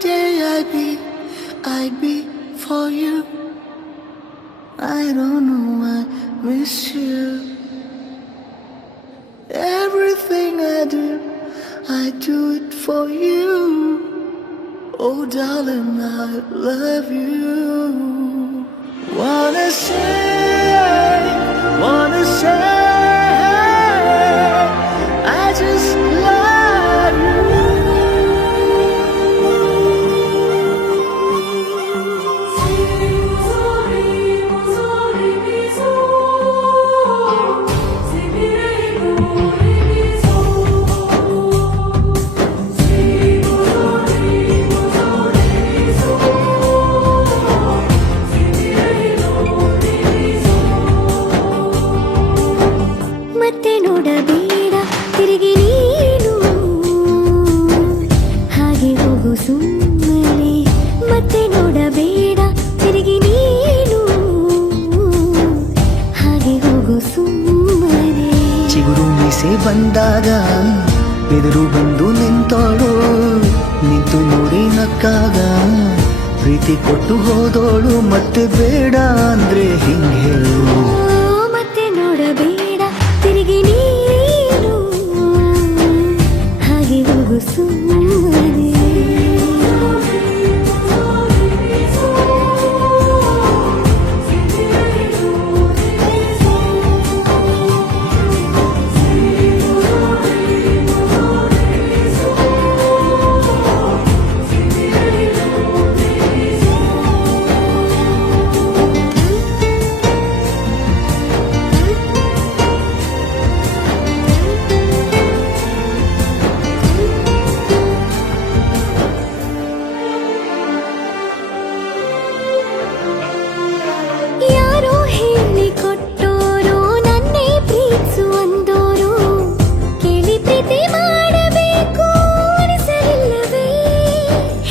day I'd be for you. I don't know, I miss you. Everything I do it for you. Oh darling, I love you. Wanna say, I just love you. ಮತ್ತೆ ನೋಡಬೇಡ ತಿರುಗಿ ನೀನು ಹಾಗೆ ಹೋಗು ಸುಮ್ಮನೆ ಮತ್ತೆ ನೋಡಬೇಡ ತಿರುಗಿ ನೀನು ಹಾಗೆ ಹೋಗು ಸುಮ್ಮನೆ ಚಿಗುರು ಮೀಸೆ ಬಂದಾಗ ಎದುರು ಬಂದು ನಿಂತೋಳು ನಿಂತು ನೋಡಿ ನಕ್ಕಾಗ ಪ್ರೀತಿ ಕೊಟ್ಟು ಹೋದೋಳು ಮತ್ತೆ ಬೇಡ ಅಂದ್ರೆ ಹಿಂಗೆ ಹೇಳು ಮತ್ತೆ ನೋಡಬೇಡ ತಿರುಗಿ ನೀನು ಹಾಗೆ ಹೋಗು ಸುಮ್ಮನೆ ಯಾರೋ ಹೇಳಿಕೊಟ್ಟೋರು ನನ್ನೇ ಪ್ರೀತಿಸು ಅಂದೋರು ಕೇಳಿ ಪ್ರೀತಿ ಮಾಡಬೇಕು ಅನಿಸಲಿಲ್ಲವೇ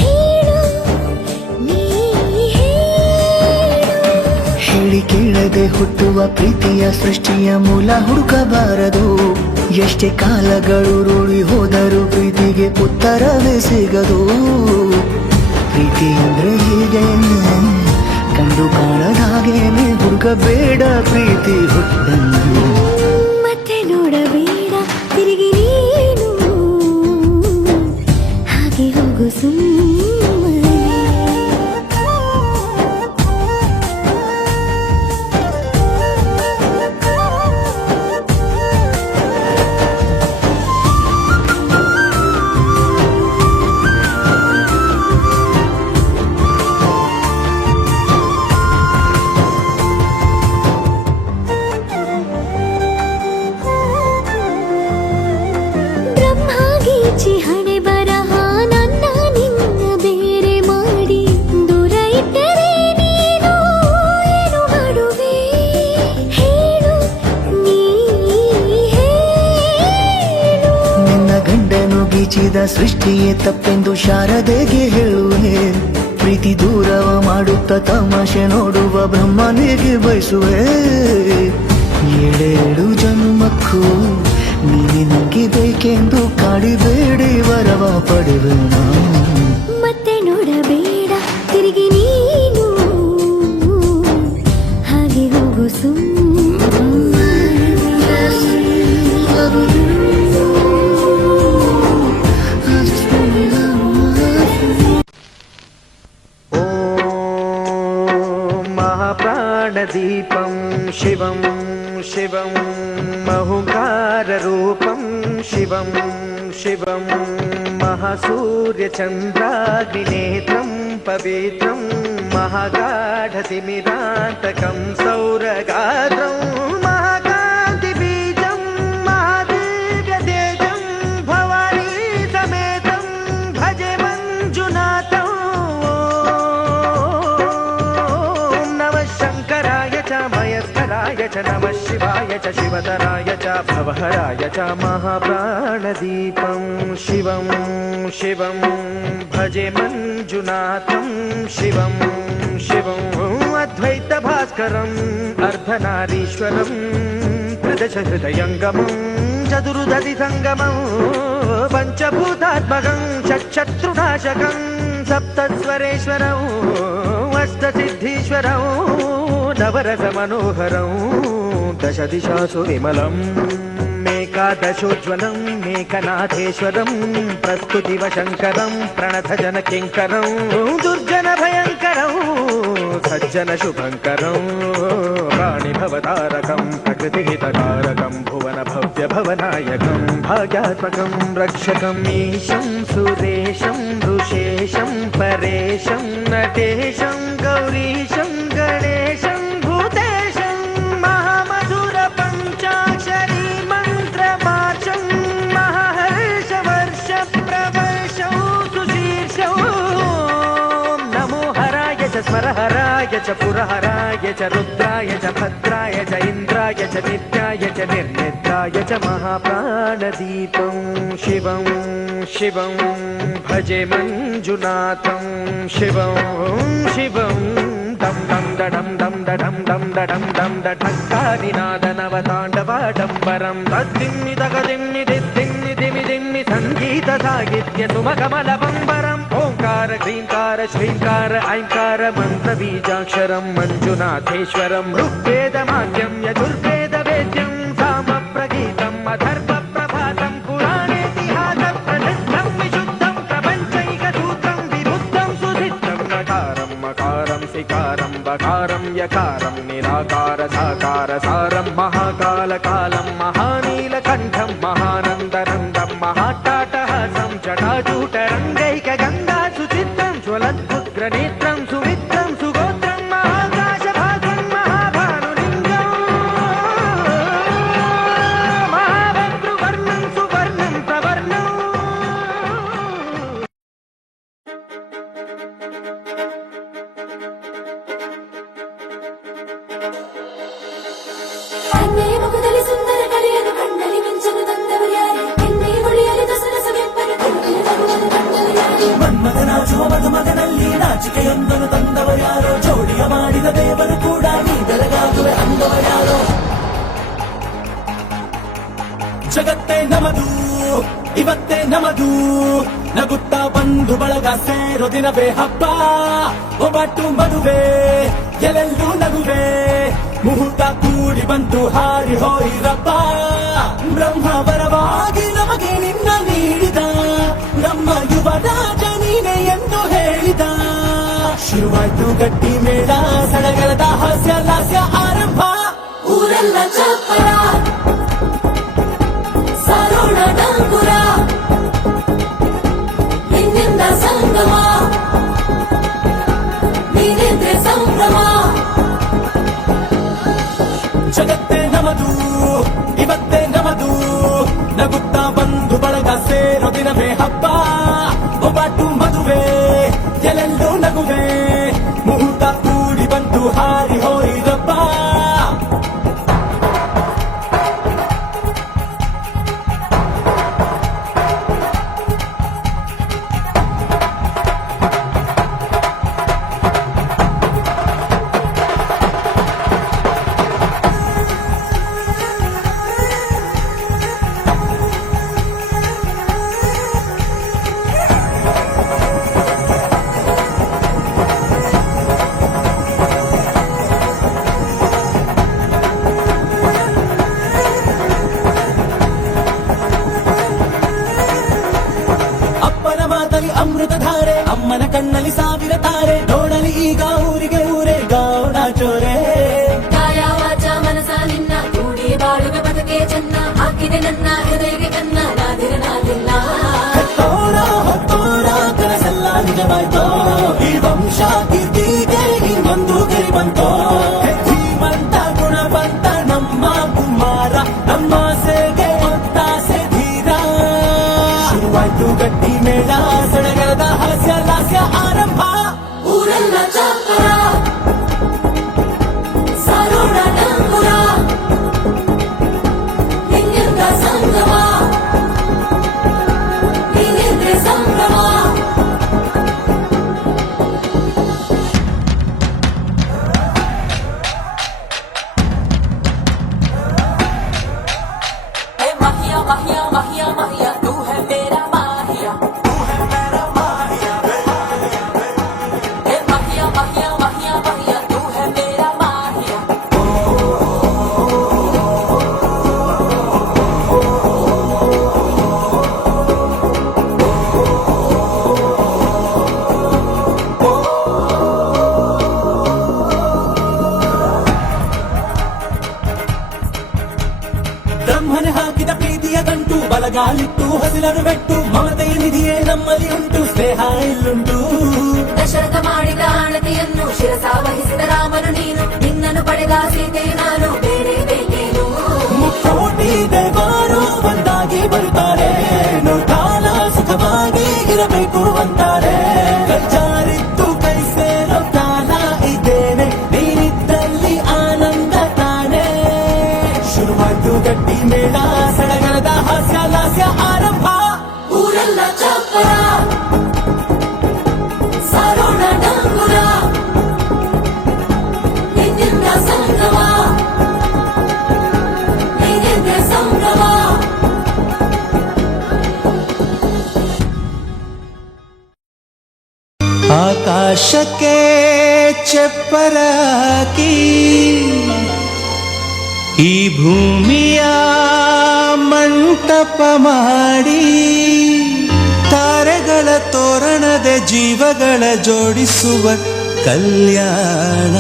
ಹೇಳು ನೀ ಹೇಳಿ ಕೇಳದೆ ಹುಟ್ಟುವ ಪ್ರೀತಿಯ ಸೃಷ್ಟಿಯ ಮೂಲ ಹುಡುಕಬಾರದು ಎಷ್ಟೇ ಕಾಲಗಳು ರೂಢಿ ಹೋದರೂ ಪ್ರೀತಿಗೆ ಉತ್ತರವೇ ಸಿಗದು ಪ್ರೀತಿ ಅಂದ್ರೆ ಹೀಗೇನೆ ಕಂಡು ಕಾಣದ ಹಾಗೇನೆ ಹುಡುಕಬೇಡ ಪ್ರೀತಿ ಹುಟ್ಟನ್ನು ಮತ್ತೆ ನೋಡಬೇಡ ತಿರುಗಿ ನೀನು ಹಾಗೆ ಹೋಗು ಸುಮ್ಮನೆ ಬ್ರಹ್ಮಗೀಚಿ ಹಣೆ ಬರಹ ನನ್ನ ನಿನ್ನ ಬೇರೆ ಮಾಡಿ ದೂರ ಇಟ್ಟರೆ ನೀನು ಏನು ಮಾಡುವೆ ಹೇಳು ನೀ ಹೇಳು ನಿನ್ನ ಗಂಡನು ಗೀಚಿದ ಸೃಷ್ಟಿಯೇ ತಪ್ಪೆಂದು ಶಾರದೆಗೆ ಹೇಳುವೆ ಪ್ರೀತಿ ದೂರವ ಮಾಡುತ್ತ ತಮಾಷೆ ನೋಡುವ ಬ್ರಹ್ಮನಿಗೆ ಬಯಸುವೆ ಏಳೇಳು ಜನ್ಮಕ್ಕೂ ನೀನೆ ನಂಗೆ ಬೇಕೆಂದು ಕಾಡಿಬೇಡಿ ವರವ ಪಡೆವೆನ ಮತ್ತೆ ನೋಡಬೇಡ ತಿರುಗಿ ನೀನು ಹಾಗೆ ಹೋಗು महाप्राणदीपं शिवं शिवं महुकाररूपं शिवं शिवं महासूर्यचन्द्राग्निनेत्रं पवित्रं महागाढतिमिरान्तकं सौरगात्रं महाकान्तिबीजं महादिव्यतेजं भवानी समेतं भजे मञ्जुनाथं नमः शङ्कराय च मयस्कराय च नमः शिवाय च शिवतराय च भवहराय च महाप्राणदीपं शिवं शिवं भजे मञ्जुनाथं शिवं शिवं అద్వైత భాస్కరం అర్ధనారీశ్వరం త్రిదశ హృదయంగమం చతురుదధి సంగమం పంచభూతాత్మకం షట్శత్రునాశకం సప్తస్వరేశ్వరం అష్టసిద్ధీశ్వరం నవరస మనోహరం దశ దిశాసు విమలం మేకాదశోజ్వలం మేకనాథేశ్వరం ప్రస్తుతివ శంకరం ప్రణత జన కింకరం దుర్జన భయంకరం సజ్జన శుభంకరం ప్రాణి భవతారకం ప్రకృతి హితకారకం భువన భవ్య భవనాయకం భాగ్యాత్మకం రక్షకం ఈశం సురేశం ఋషేశం పరేశం నటేశం గౌరీశం గణేశం భూతేశం మహామధుర పంచాక్షరీ మంత్రమార్షం మహర్ష వర్ష ప్రవర్షం సుశీర్షం నమో హరాయ చ స్మరహరాయ చ పురహరాయ చ రుద్రాయ చ భద్రాయ చ ఇంద్రాయ చ నిత్యాయ చ నిర్నిద్రాయ చ మహాప్రాణదీపం శివం శివం భజే మంజునాథం శివం శివం దం దం దడం దం దడం దం దడం దం దఠంకారినాదనవతాండవాడంబరం తద్దిమ్మి తగదిమ్మి దిద్దిమ్మి దిమి దిమ్మి సంగీత సాహిత్య సుమకమలబంబరం ఓంకార హ్రీంకార శ్రీంకార ఐంకార మంత్ర బీజాక్షరం మంజునాథేశ్వరం ఋగ్వేదమాద్యం యజుర్వేద వేద్యం సామ ప్రగీతం అధర్వ ప్రభాతం పురాణేతిహాస ప్రసిద్ధం విశుద్ధం ప్రపంచైక సూత్రం విబుద్ధం సుసిద్ధం నకారం మకారం సికారం బకారం యకారం నిరాకార సాకార సారం మహాకాల కాలం మహానీలకంఠం మహానందనందం మహాటాటహాసం జటాజూటరంగైక గంగా సుచిత్రం జ్వలద్భుగ్రనేత్రం సుమిత్రం సుగోత్రం మహాకాశభాగం మహాభానులింగం మహాభద్రువర్ణం సువర్ణం ప్రవర్ణం ಕಣ್ಣೇ ಮುಖದಲ್ಲಿ ಸುಂದರ ಕಲೆಯನ್ನು ಕಣ್ಣಲ್ಲಿ ಮಿಂಚಲು ತಂದವರ್ಯಾರೆ ಎನ್ನೇ ಹೊಳೆಯಲು ದಸರ ಸವೆಂಪನು ಕಣ್ಣಲ್ಲಿ ತಂದವರ್ಯಾರೆ ಮನ್ಮಥನಾಚುವ ಮಧುಮಗನಲ್ಲಿ ನಾಚಿಕೆಯೊಂದನ್ನು ತಂದವರ್ಯಾರೋ ಜೋಡಿಯ ಮಾಡಿದ ದೇವರು ಕೂಡ ನೀ ಬೆಳಗಾಗುವೆ ಅಂದವರ್ಯಾರೋ ಜಗತ್ತೇ ನಮದು ಇವತ್ತೇ ನಮದು ನಗುತ್ತಾ ಬಂಧು ಬಳಗ ಸೇರೋ ದಿನವೇ ಹಬ್ಬ ಒಬ್ಬಟ್ಟು ಮದುವೆ ಎಲ್ಲೆಲ್ಲೂ ನಗುವೆ ಮುಹೂರ್ತ ಕೂಡಿ ಬಂತು ಹಾರಿ ಹೋಯಿರಪ್ಪ ಬ್ರಹ್ಮ ವರವಾಗಿ ನಮಗೆ ನಿನ್ನ ನೀಡಿದ ನಮ್ಮ ಯುವರಾಜ ನೀನೆ ಎಂದು ಹೇಳಿದ ಶುರುವಾಯ್ತು ಗಟ್ಟಿ ಮೇಳ ಸಡಗರದ ಹಾಸ್ಯ ಲಾಸ್ಯ ಆರಂಭ ಊರೆಲ್ಲ ಚಪ್ಪರ ಸಾರೋಣ ಡಂಗುರ ನಿನ್ನಿಂದ ಸಂಗಮ ನೀನೆಂದ್ರೆ ಸಂಭ್ರಮ ಜಗತ್ತೇ ನಮದು ಇವತ್ತೇ ನಮದು ನಗುತ್ತಾ ಬಂದು ಬಳಗ ಸೇರೋ ದಿನವೇ ಹಬ್ಬ ಒಬ್ಬಟ್ಟು ಮದುವೆ ಎಲ್ಲೆಲ್ಲೂ ನಗುವೆ ಮುಹೂರ್ತ ಕೂಡಿ ಬಂತು ಹಾರಿ ಹೋಯಿರಪ್ಪ ಅಪ್ಪನ ಮಾತಲಿ ಅಮೃತ ಧಾರೆ ಅಮ್ಮನ ಕಣ್ಣಲ್ಲಿ ಸಾವಿರ ತಾರೆ ನೋಡಲಿ ಈಗ ಊರಿಗೆ ಊರೇ ಗೌಡ ಚೋರೆ ಕಾಯ ವಾಚ ಮನಸ ನಿನ್ನ ಕೂಡಿ ಬಾಳುವೆ ಬದುಕೆ ಚೆನ್ನ ಹಾಕಿದೆ ನನ್ನ ಹೃದಯಕ್ಕೆ ಕನ್ನ ನಾದಿರನಾದಿಲ್ಲ ಹೆತ್ತೋರ ಹೊತ್ತೋರ ಕನಸೆಲ್ಲ ನಿಜವಾಯ್ತೋ ಈ ವಂಶ ಕೀರ್ತಿಗೆ ಇನ್ನೊಂದು ಗೆರಿ ಬಂತೋ ಧೀಮಂತ ಗುಣವಂತ ನಮ್ಮ ಕುಮಾರ ನಮ್ಮ ಸೇಗೆ ಒತ್ತಾಸೆ ಧೀರ ಶುರುವಾಯ್ತು ಗಟ್ಟಿ ಮೇಳ ಸಡಗರದ ಹಾಸ್ಯ ಲಾಸ್ಯ ಆರಂಭ ಕೋಗಿಲನು ಬೆಟ್ಟು ಮಮತೆಯ ನಿಧಿಯೇ ನಮ್ಮಲ್ಲಿ ಉಂಟು ಸ್ನೇಹ ಇಲ್ಲುಂಟು ದಶರಥ ಮಾಡಿದ ಆಣತಿಯನ್ನು ಶಿರಸಾವಹಿಸಿದ ರಾಮನು ನೀನು ನಿನ್ನನ್ನು ಪಡೆದ ಸೀತೆ ನಾನು ಬೇರೆ ಬೇಕೇನು ಮುಕ್ಕೋಟಿ ದೇವರು ಒಂದಾಗಿ ಬರುತ್ತಾರೆ ನೋಟಾಲ ಸುಖವಾಗಿ ಇರಬೇಕು ಅಂತಾರೆ ಕಚ್ಚಾರಿದ್ದು ಕೈ ಸೇರೋ ಕಾಲ ಇದ್ದೇನೆ ನೀನಿದ್ದಲ್ಲಿ ಆನಂದ ತಾನೇ ಶುರುವಾಯ್ತು ಗಟ್ಟಿ ಮೇಳ ಸಡಗರದ ಹಾಸ್ಯ ಲಾಸ್ಯ ಆರಂಭ ಊರೆಲ್ಲ ಚಾಪರ ಸಾರೋಣ ಡಂಗುರ ನಿನ್ನಿಂದ ಸಂಭ್ರಮ ನೀನೆಂದ್ರೆ ಸಂಭ್ರಮ ಆಕಾಶಕ್ಕೆ ಚಪ್ಪರ ಹಾಕಿ ಈ ಭೂಮಿಯ ಮಂಟಪ ಮಾಡಿ ತಾರೆಗಳ ತೋರಣದ ಜೀವಗಳ ಜೋಡಿಸುವ ಕಲ್ಯಾಣ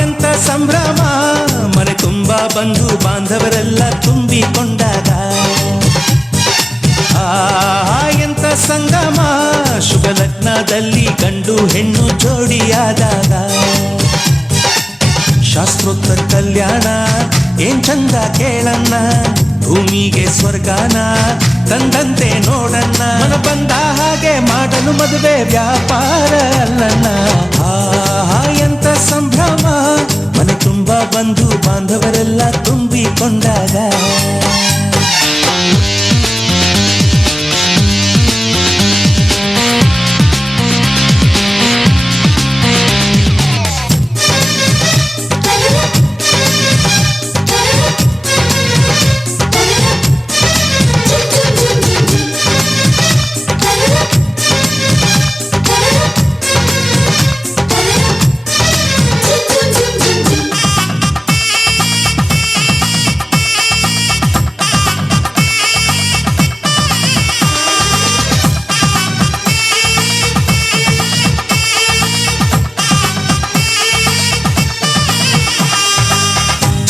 ಎಂತ ಸಂಭ್ರಮ ಮನೆ ತುಂಬ ಬಂಧು ಬಾಂಧವರೆಲ್ಲ ತುಂಬಿಕೊಂಡಾಗ ಎಂತ ಸಂಗಮ ಶುಭ ಲಗ್ನದಲ್ಲಿ ಗಂಡು ಹೆಣ್ಣು ಜೋಡಿಯಾದಾಗ ಶಾಸ್ತ್ರೋತ್ತರ ಕಲ್ಯಾಣ ಏನ್ ಚಂದ ಕೇಳಣ್ಣ ಭೂಮಿಗೆ ಸ್ವರ್ಗಾನ ತಂದಂತೆ ನೋಡಣ್ಣ ಮನ ಬಂದ ಹಾಗೆ ಮಾಡಲು ಮದುವೆ ವ್ಯಾಪಾರ ಅಲ್ಲಣ್ಣ ಎಂತ ಸಂಭ್ರಮ ಮನೆ ತುಂಬ ಬಂಧು ಬಾಂಧವರೆಲ್ಲ ತುಂಬಿಕೊಂಡಾಗ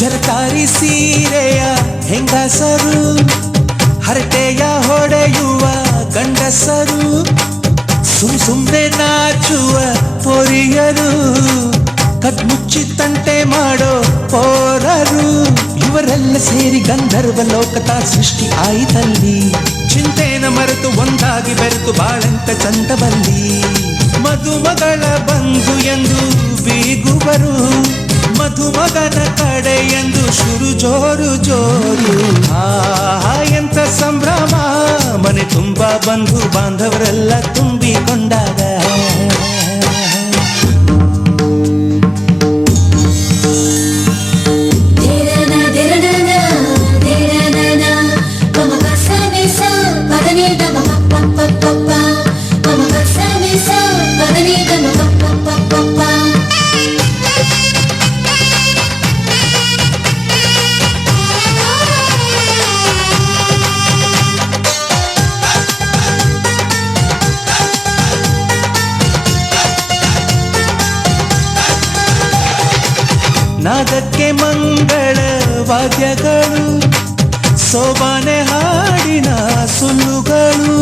ಜರಕಾರಿ ಸೀರೆಯ ಹೆಂಗಸರು ಹರಟೆಯ ಹೊಡೆಯುವ ಗಂಡಸರು ಸುಮ್ನೆ ನಾಚುವ ಪೊರಿಯರು ಕದ್ಮುಚ್ಚಿ ತಂಟೆ ಮಾಡೋ ಪೋರರು ಇವರೆಲ್ಲ ಸೇರಿ ಗಂಧರ್ವ ಲೋಕದ ಸೃಷ್ಟಿ ಆಯಿತಲ್ಲಿ ಚಿಂತೆನ ಮರೆತು ಒಂದಾಗಿ ಬೆರೆತು ಬಾಳೆಂತ ಚಂದವಲ್ಲಿ ಮದುಮಗಳ ಬಂಧು ಎಂದು ಬೀಗುವರು ಮಧುಮಗನ ಕಡೆ ಎಂದು ಶುರು ಜೋರು ಜೋರು ಎಂತ ಸಂಭ್ರಮ ಮನೆ ತುಂಬ ಬಂಧು ಬಾಂಧವರೆಲ್ಲ ತುಂಬಿಕೊಂಡಾಗ ನಾದಕ್ಕೆ ಮಂಗಳ ವಾದ್ಯಗಳು ಸೋಬಾನೆ ಹಾಡಿನ ಸುಳ್ಳುಗಳು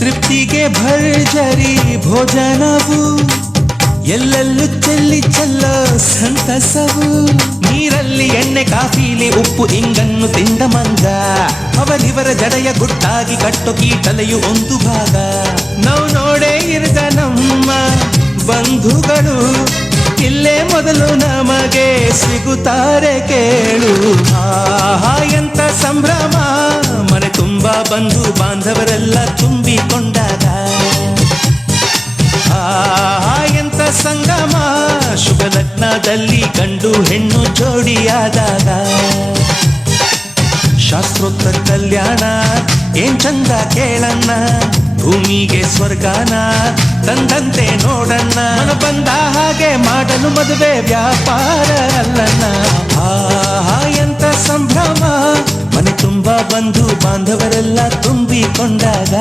ತೃಪ್ತಿಗೆ ಭರ್ಜರಿ ಭೋಜನವು ಎಲ್ಲೆಲ್ಲೂ ಚೆಲ್ಲಿ ಚೆಲ್ಲೋ ಸಂತಸವು ನೀರಲ್ಲಿ ಎಣ್ಣೆ ಕಾಫಿಲಿ ಉಪ್ಪು ಇಂಗನ್ನು ತಿಂದ ಮಂಗ ಅವರಿವರ ಜಡೆಯ ಗುಟ್ಟಾಗಿ ಕಟ್ಟು ಕೀಟಲೆಯು ಒಂದು ಭಾಗ ನಾವು ನೋಡೇ ಇರದ ನಮ್ಮ ಬಂಧುಗಳು ಇಲ್ಲೇ ಮೊದಲು ನಮಗೆ ಸಿಗುತ್ತಾರೆ ಕೇಳು ಎಂತ ಸಂಭ್ರಮ ಮನೆ ತುಂಬ ಬಂಧು ಬಾಂಧವರೆಲ್ಲ ತುಂಬಿಕೊಂಡಾಗ ಎಂತ ಸಂಗಮ ಶುಭ ಲಗ್ನದಲ್ಲಿ ಗಂಡು ಹೆಣ್ಣು ಜೋಡಿಯಾದಾಗ ಶಾಸ್ತ್ರೋತ್ತರ ಕಲ್ಯಾಣ ಏನ್ ಚಂದ ಕೇಳಣ್ಣ ಭೂಮಿಗೆ ಸ್ವರ್ಗನ ತಂದಂತೆ ನೋಡಣ್ಣ ಮನ ಬಂದ ಹಾಗೆ ಮಾಡಲು ಮದುವೆ ವ್ಯಾಪಾರ ಅಲ್ಲಣ್ಣ ಆಹಾ ಎಂತ ಸಂಭ್ರಮ ಮನೆ ತುಂಬ ಬಂಧು ಬಾಂಧವರೆಲ್ಲ ತುಂಬಿಕೊಂಡಾಗ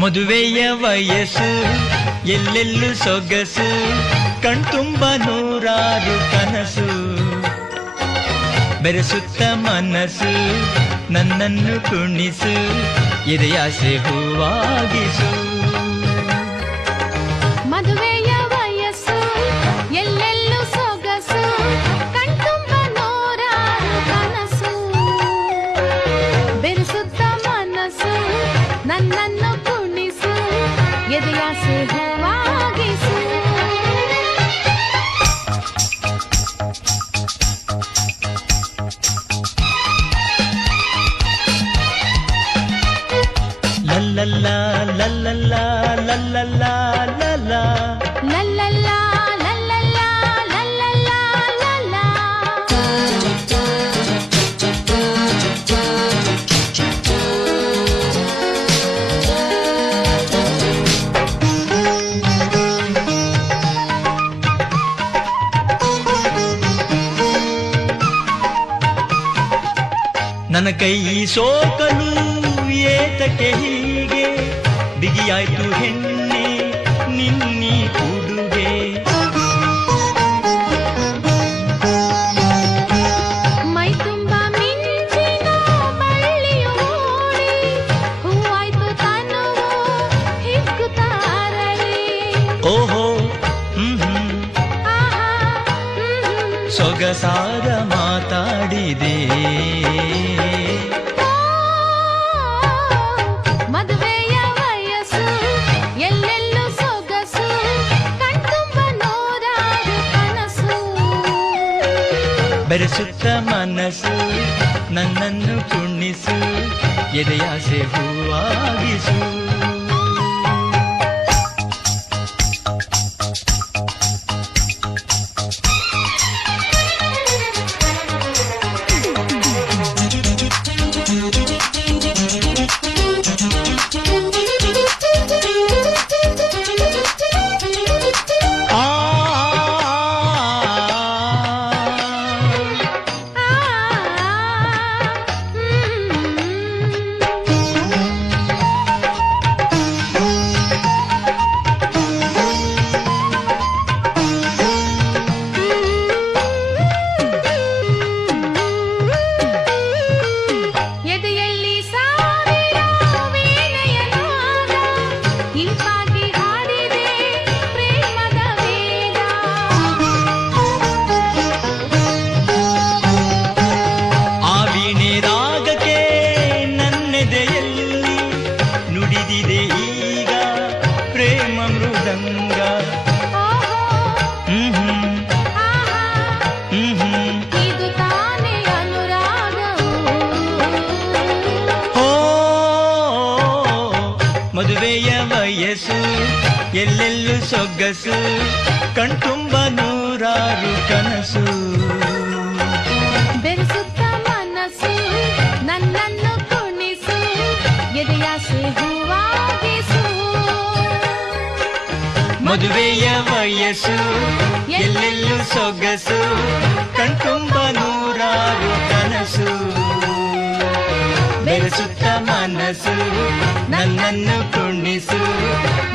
ಮದುವೆಯ ವಯಸ್ಸು ಎಲ್ಲೆಲ್ಲೂ ಸೊಗಸು ಕಣ್ತುಂಬ ನೂರಾರು ಕನಸು ಬೆರೆಸುತ್ತ ಮನಸ್ಸು ನನ್ನನ್ನು ಕುಣಿಸು ಎದೆಯಾಸೆ ಹೂವಾಗಿಸು ಮದುವೆಯ ವಯಸ್ಸು ಎಲ್ಲೆಲ್ಲೂ ಸೊಗಸು ಕಣ್ತುಂಬ ನೂರಾರು ಕನಸು ಬೆರೆಸುತ್ತ ಮನಸ್ಸು ನನ್ನನ್ನು ಕುಣಿಸು ಎದೆಯಾಸೆ ಹೂವಾಗಿಸು ಲಲ್ಲಲ್ಲ ಲಲ್ಲಲ್ಲ ಲಲ್ಲಲ್ಲ ಲಲ್ಲ ಲಲ್ಲಲ್ಲ ಲಲ್ಲಲ್ಲ ಲಲ್ಲಲ್ಲ ಲಲ್ಲ ನನ್ನ ಕೈ ಸೋಕಲು ಏತಕ್ಕೆ ಹೀಗೆ ಬಿಗಿಯಾಯ್ತು ಹೆಣ್ಣೆ ನಿನ್ನಿ ಉಡುಗೆ ಮೈ ತುಂಬ ಮಿಂಚಿನ ಬಳ್ಳಿಯು ಮೂಡಿ ಹೂವಾಯ್ತು ತನುವು ಹಿಗ್ಗುತ್ತಾರಳಿ ಓಹೋ ಆಹಾ ಸೊಗಸಾದ ಮಾತಾಡಿದೆ ಮದುವೆಯ ವಯಸ್ಸು ಎಲ್ಲೆಲ್ಲೂ ಸೊಗಸು ಕಣ್ತುಂಬ ನೂರಾರು ಕನಸು ಬೆರೆಸುತ್ತ ಮನಸ್ಸು ನನ್ನನ್ನು ಕುಣಿಸು ಎದೆಯಾಸೆ ಹೂವಾಗಿಸು ಎದೆಯಲ್ಲಿ ಸಾವಿರ ವೀಣೆಯ ನಾದ ಇಂಪಾಗಿ ಹಾಡಿದೆ ಪ್ರೇಮದ ವೇದ ಆ ವೀಣೆ ರಾಗಕ್ಕೆ ನನ್ನೆದೆಯಲ್ಲಿ ನುಡಿದಿದೆ ಈಗ ಪ್ರೇಮ ಮೃದಂಗ ಆಹಾ ಇದು ತಾನೇ ಅನುರಾಗವು ಓ ಮದುವೆಯ ವಯಸ್ಸು ಎಲ್ಲೆಲ್ಲೂ ಸೊಗಸು ಕಣ್ತುಂಬ ನೂರಾರು ಕನಸು ಬೆರೆಸುತ್ತ ಮನಸ್ಸು ನನ್ನನ್ನು ಕುಣಿಸು ಎದೆಯಾಸೆ ಹೂವಾಗಿಸು ಮದುವೆಯ ವಯಸ್ಸು ಎಲ್ಲೆಲ್ಲೂ ಸೊಗಸು ಕಣ್ತುಂಬ ನೂರಾರು ಕನಸು ಬೆರೆಸುತ್ತ ಮನಸ್ಸು ನನ್ನನ್ನು ಕುಣಿಸು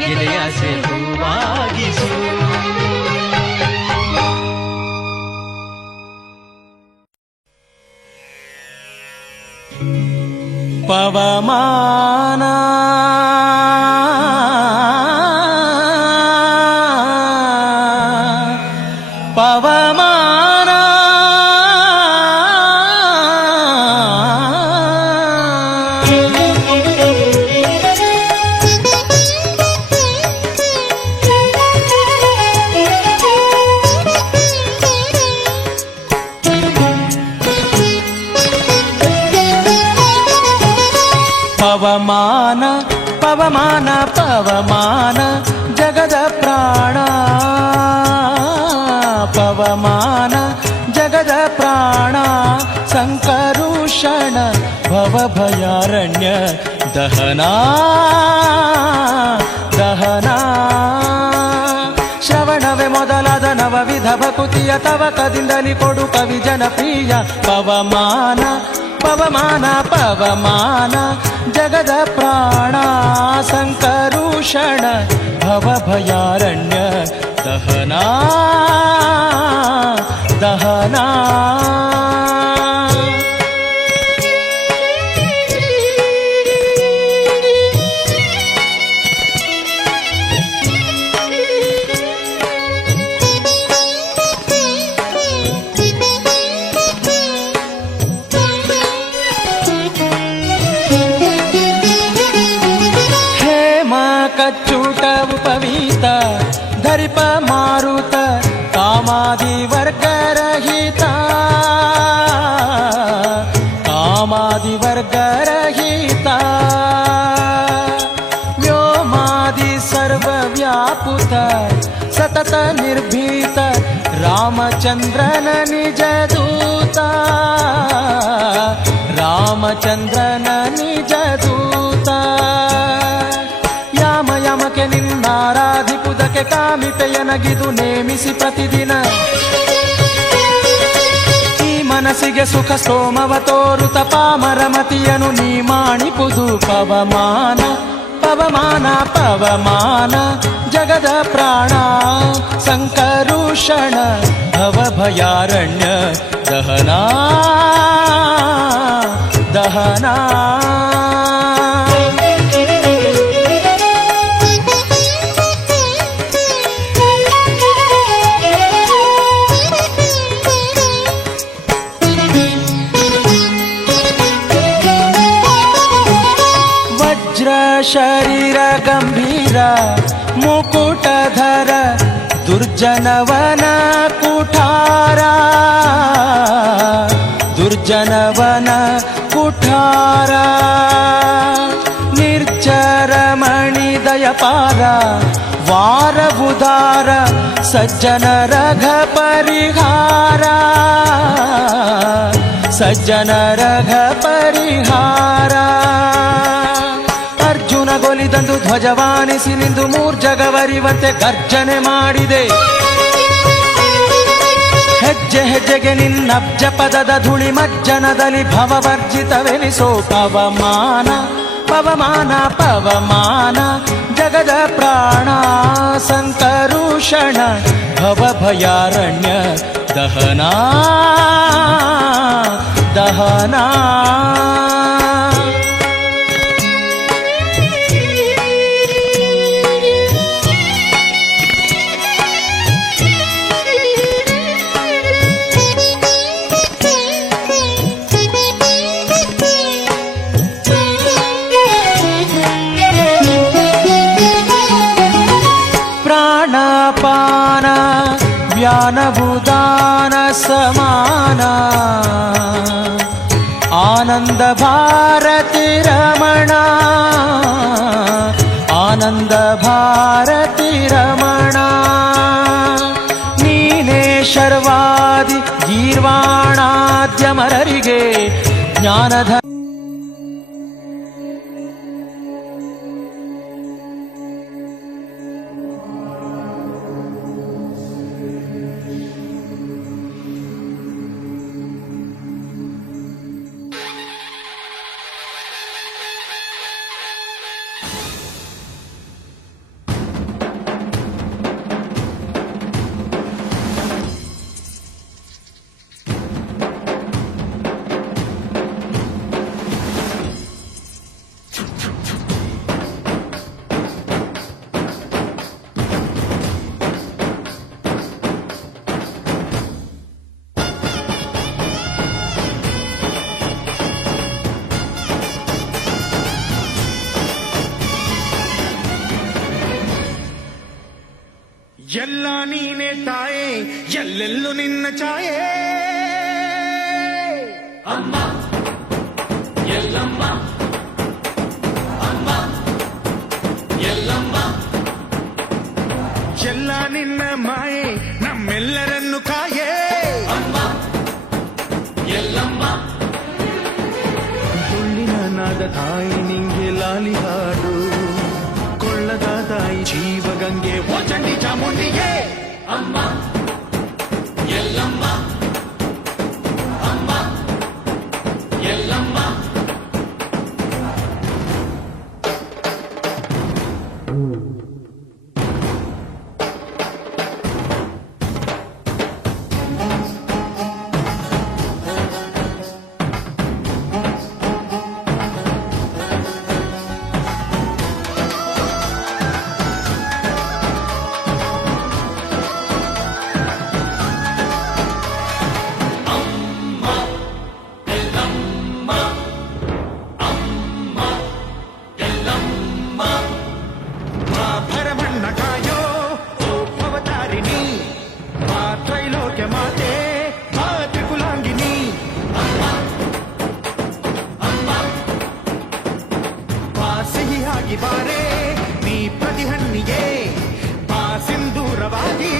ಎದೆಯಾಸೆ ಹೂವಾಗಿಸು ಪವಮಾನ ಪವಮಾನ ಪವಮಾನ ಪವಮಾನ ಪವಮಾನ ಜಗದ ಪ್ರಾಣ ಪವಮಾನ ಜಗದ ಪ್ರಾಣ ಸಂಕರುಷಣ ಭವಭಯಾರಣ್ಯ ದಹನ ದಹನ ಶ್ರವಣವೇ ಮೊದಲಾದ ನವವಿಧ ಭಕುತಿಯ ತವಕದಿಂದಲಿ ಕೊಡು ಕವಿ ಜನಪ್ರಿಯ ಪವಮಾನ ಪವಮಾನ ಪವಮಾನ ಜಗದ ಪ್ರಾಣ ಸಂಕರುಷಣ ಭವಭಯಾರಣ್ಯ ದಹನ ದಹನ ಕಚ್ಚುಟ ಉಪವೀತ ಧರಿಪ ಮಾರುತ ಕಾಮಾದಿ ವರ್ಗರಹಿತ ಕಾಮಾದಿ ವರ್ಗರಹಿತ ವ್ಯೋಮಾದಿ ಸರ್ವವ್ಯಾಪುತ ಸತತ ನಿರ್ಭೀತ ರಾಮಚಂದ್ರನ ನಿಜ ದೂತ ರಾಮಚಂದ್ರನ ನಿಜ ದೂತ ಯಮಕೆ ನಿನ್ನಾರಾಧಿಪುದಕ್ಕೆ ಕಾಮಿತೆಯನಗಿದು ನೇಮಿಸಿ ಪ್ರತಿದಿನ ಈ ಮನಸ್ಸಿಗೆ ಸುಖ ಸೋಮವ ತೋರುತ ಪಾಮರಮತಿಯನು ನೀ ಮಾಣಿಪುದು ಪವಮಾನ ಪವಮಾನ ಪವಮಾನ ಜಗದ ಪ್ರಾಣ ಸಂಕರುಷಣ ಭವಭಯಾರಣ್ಯ ದಹನ ದಹನ ಶರೀರ ಗಂಭೀರ ಮುಕುಟಧರ ದುರ್ಜನವನ ಕುಠಾರ ದುರ್ಜನವನ ಕುಠಾರ ನಿರ್ಜರ ಮಣಿದಯಪಾರ ವಾರವುದಾರ ಸಜ್ಜನ ರಘ ಪರಿಹಾರ ಸಜ್ಜನ ರಘ ಪರಿಹಾರ ಗೊಲಿದಂದು ಧ್ವಜವಾನಿಸಿ ನಿಂದು ಮೂರ್ಜಗವರಿವಂತೆ ಗರ್ಜನೆ ಮಾಡಿದೆ ಹೆಜ್ಜೆ ಹೆಜ್ಜೆಗೆ ನಿನ್ನಬ್ಜ ಪದದ ಧೂಳಿ ಮಜ್ಜನದಲ್ಲಿ ಭವವರ್ಜಿತವೆನಿಸೋ ಪವಮಾನ ಪವಮಾನ ಪವಮಾನ ಜಗದ ಪ್ರಾಣ ಸಂಕರುಷಣ ಭವಭಯಾರಣ್ಯ ದಹನ ದಹನ ಪ್ರಾಣಪಾನ ವ್ಯಾನಭುದಾನ ಸಮಾನ ಆನಂದ ಭಾರತಿ ರಮಣ ಆನಂದ ಭಾರತಿ ರಮಣ ನೀನೇ ಶರ್ವಾದಿ ಗೀರ್ವಾಣಾದ್ಯಮರರಿಗೆ ಜ್ಞಾನಧ ಎಲ್ಲ ನೀನೆ ತಾಯೇ ಎಲ್ಲೆಲ್ಲೂ ನಿನ್ನ ಛಾಯೆ ಅಮ್ಮ ಎಲ್ಲಮ್ಮ ಅಮ್ಮ ಎಲ್ಲಮ್ಮ ಎಲ್ಲ ನಿನ್ನ ಮಾಯೆ ನಮ್ಮೆಲ್ಲರನ್ನು ಕಾಯೇ ಅಮ್ಮ ಎಲ್ಲಮ್ಮ ಸುಳ್ಳಿನ ನಾದ ತಾಯಿ ನಿಂಗೆ ಲಾಲಿ ಹಾಡು ಕೊಳ್ಳದ ತಾಯಿ ಜೀವಗಂಗೆ ಓ ಚಂಡಿ ಚಾಮುಂಡಿಗೆ ಅಮ್ಮ ಎಲ್ಲಮ್ಮ ಅಮ್ಮ ಎಲ್ಲಮ್ಮ ಭರಮಣ್ಣ ಕಾಯೋ ಓ ಅವತಾರಿಣಿ ಮಾ ತ್ರೈಲೋಕ್ಯ ಮಾತೆ ಮಾ ತ್ರಿಕುಲಾಂಗಿನಿ ಬಾ ಸಿಹಿಯಾಗಿ ಬಾರೆ ನೀ ಪ್ರತಿಹಣ್ಣಿಗೆ ಬಾ ಸಿಂಧೂರವಾಗಿ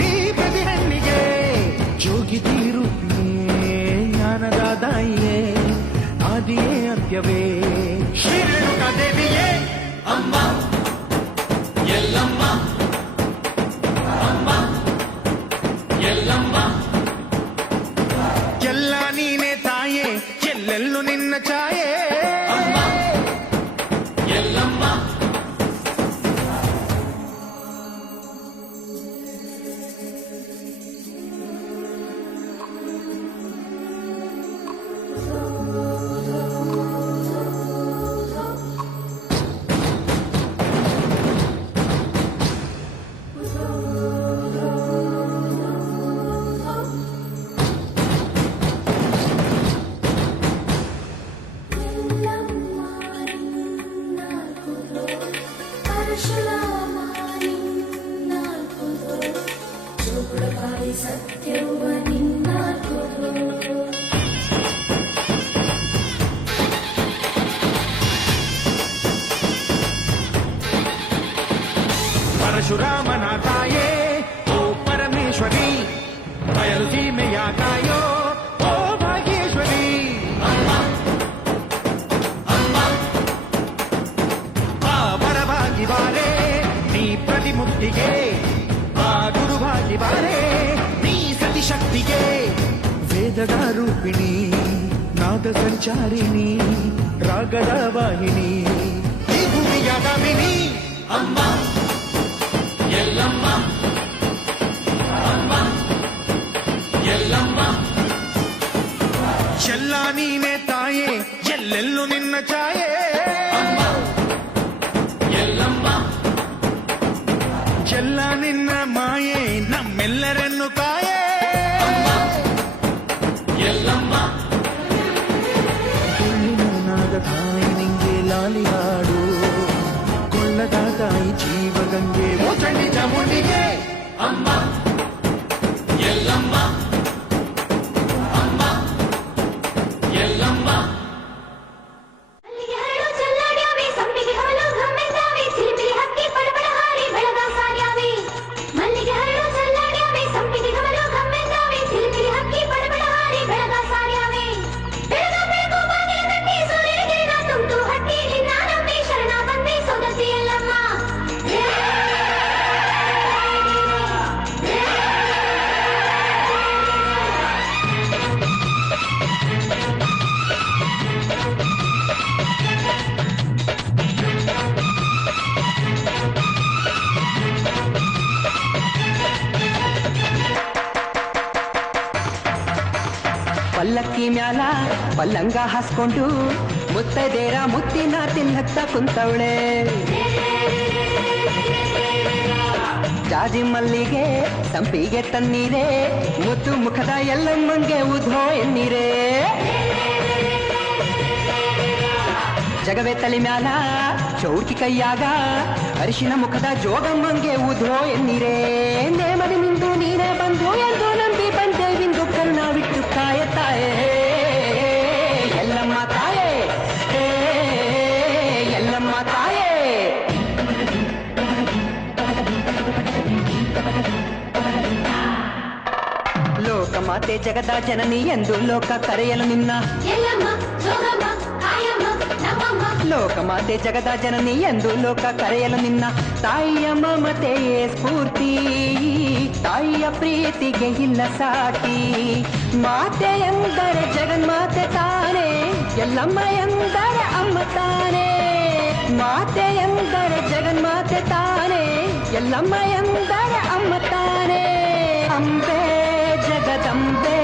ನೀ ಪ್ರತಿಹಣ್ಣಿಗೆ ಜೋಗಿತೀರು ಜ್ಞಾನದ ದಾಯಿಯೇ ಆದಿಯೇ ಅಂತ್ಯವೇ ಶ್ರೀ ರೇಣುಕಾ ದೇವಿಯೇ ಅಮ್ಮ ಎಲ್ಲಮ್ಮ ಅಮ್ಮ ಎಲ್ಲಮ್ಮ ಎಲ್ಲ ನೀನೆ ತಾಯೇ ಎಲ್ಲೆಲ್ಲೂ ನಿನ್ನ ಛಾಯೆ ಅಮ್ಮ ಎಲ್ಲಮ್ಮ ಸತ್ಯವ ನಿನ್ನ ಪರಶುರಾಮನ ತಾಯೇ ಓ ಪರಮೇಶ್ವರಿ ಬಯಲು ಸೀಮೆಯ ಕಾಯೋ ಓ ಭಾಗ್ಯೇಶ್ವರಿ ಬಾ ಬರವಾಗಿ ಬಾರೆ ನೀ ಪ್ರತಿಮುಕ್ತಿಗೆ ಬಾ ಗುರುವಾಗಿ ಬಾರೆ ನೀ ಸತಿಶಕ್ತಿಗೆ ವೇದದ ರೂಪಿಣಿ ನಾದ ಸಂಚಾರಿಣಿ ರಾಗದ ವಾಹಿನಿ ಈ ಭೂಮಿಯ ಗಾಮಿನಿ ಅಮ್ಮ ಎಲ್ಲಮ್ಮ ಅಮ್ಮ ಎಲ್ಲಮ್ಮ ಎಲ್ಲ ನೀನೆ ತಾಯೇ ಎಲ್ಲೆಲ್ಲೂ ನಿನ್ನ ಛಾಯೆ ಅಮ್ಮ ಎಲ್ಲಮ್ಮ ಎಲ್ಲ ನಿನ್ನ ಮಾಯೆ ನಮ್ಮೆಲ್ಲರನ್ನು ಕಾಯೇ ಎಲ್ಲಮ್ಮ ನಾದ ತಾಯಿ ನಿಂಗೆ ಲಾಲಿ ಹಾಡು ಕೊಳ್ಳದ ತಾಯಿ ಜೀವಗಂಗೆ ಓ ಚಂಡಿ ಚಾಮುಂಡಿಗೆ ಅಮ್ಮ ಎಲ್ಲಮ್ಮ ಅಮ್ಮ ಎಲ್ಲಮ್ಮ ಮಲ್ಲಿಗೆ ಹರಳು ಚೆಲ್ಲಾಡ್ಯಾವೆ ಸಂಪಿಗೆ ಹರಳು ಘಮ್ಮೆಂದಾವೆ ಚಿಲಿಪಿಲಿ ಹಕ್ಕಿ ಪಡಪಡ ಹಾರಿ ಬೆಳಗ ಸಾರ್ಯಾವೆ ಮಲ್ಲಿಗೆ ಹರಳು ಚೆಲ್ಲಾಡ್ಯಾವೆ ಸಂಪಿಗೆ ಹರಳು ಘಮ್ಮೆಂದಾವೆ ಚಿಲಿಪಿಲಿ ಹಕ್ಕಿ ಪಡಪಡ ಹಾರಿ ಬೆಳಗ ಸಾರ್ಯಾವೆ ಬೆಳಗ ಬೆಳಗು ಬಾಗಿಲ ತಟ್ಟಿ ಸೂರ್ಯನಿಗೆ ನಾ ತುಂಬ್ತು ಹಟ್ಟಿ ನಿನ್ನ ನಂಬಿ ಶರಣ ಬಂದೆ ಸೋದತಿ ಎಲ್ಲಮ್ಮ ಪಲ್ಲಕ್ಕಿ ಮ್ಯಾಲ ಪಲ್ಲಂಗ ಹಾಸ್ಕೊಂಡು ಮುತ್ತೈದೇರ ಮುತ್ತಿನ ತಿನ್ನತ್ತ ಕುಂತವಳೆ ಜಾಜಿ ಮಲ್ಲಿಗೆ ಸಂಪಿಗೆ ತನ್ನೀರೆ ಮುತ್ತು ಮುಖದ ಎಲ್ಲಮ್ಮಂಗೆ ಉಧೋ ಎನ್ನೀರೆ ಜಗವೇ ತಲೆ ಮ್ಯಾಲ ಚೌಡ್ಕಿ ಕೈಯಾಗ ಅರಿಶಿನ ಮುಖದ ಜೋಗಮ್ಮಂಗೆ ಉದ್ರೋ ಎನ್ನಿರೇ ನೇಮದಿ ನಿಂದು ನೀನೇ ಬಂದು ಎಂದು ನಂಬಿ ಬಂದೆ ಇಂದು ಕರುಣಾವಿಟ್ಟು ಕಾಯತಾಯೇ ಎಲ್ಲಮ್ಮ ತಾಯೇ ಎಲ್ಲಮ್ಮ ತಾಯೇ ಲೋಕಮಾತೆ ಜಗದ ಜನನಿ ಎಂದು ಲೋಕ ಕರೆಯಲು ನಿನ್ನ ಎಲ್ಲಮ್ಮ ಜೋಗಮ್ಮ ಕಾಯಮ್ಮ ನಮ್ಮಮ್ಮ ಲೋಕಮಾತೆ ಜಗದ ಜನನಿ ಎಂದು ಲೋಕ ಕರೆಯಲು ನಿನ್ನ ತಾಯಿಯ ಮಮತೆಯೇ ಸ್ಫೂರ್ತಿ ತಾಯಿಯ ಪ್ರೀತಿಗೆ ಇಲ್ಲ ಸಾಟಿ ಮಾತೆ ಎಂದರೆ ಜಗನ್ಮಾತೆ ತಾನೇ ಎಲ್ಲಮ್ಮ ಎಂದರೆ ಅಮ್ಮ ತಾನೇ ಮಾತೆ ಎಂದರೆ ಜಗನ್ಮಾತೆ ತಾನೇ ಎಲ್ಲಮ್ಮ ಎಂದರೆ ಅಮ್ಮ ತಾನೇ ಅಂಬೆ ಜಗದಂಬೆ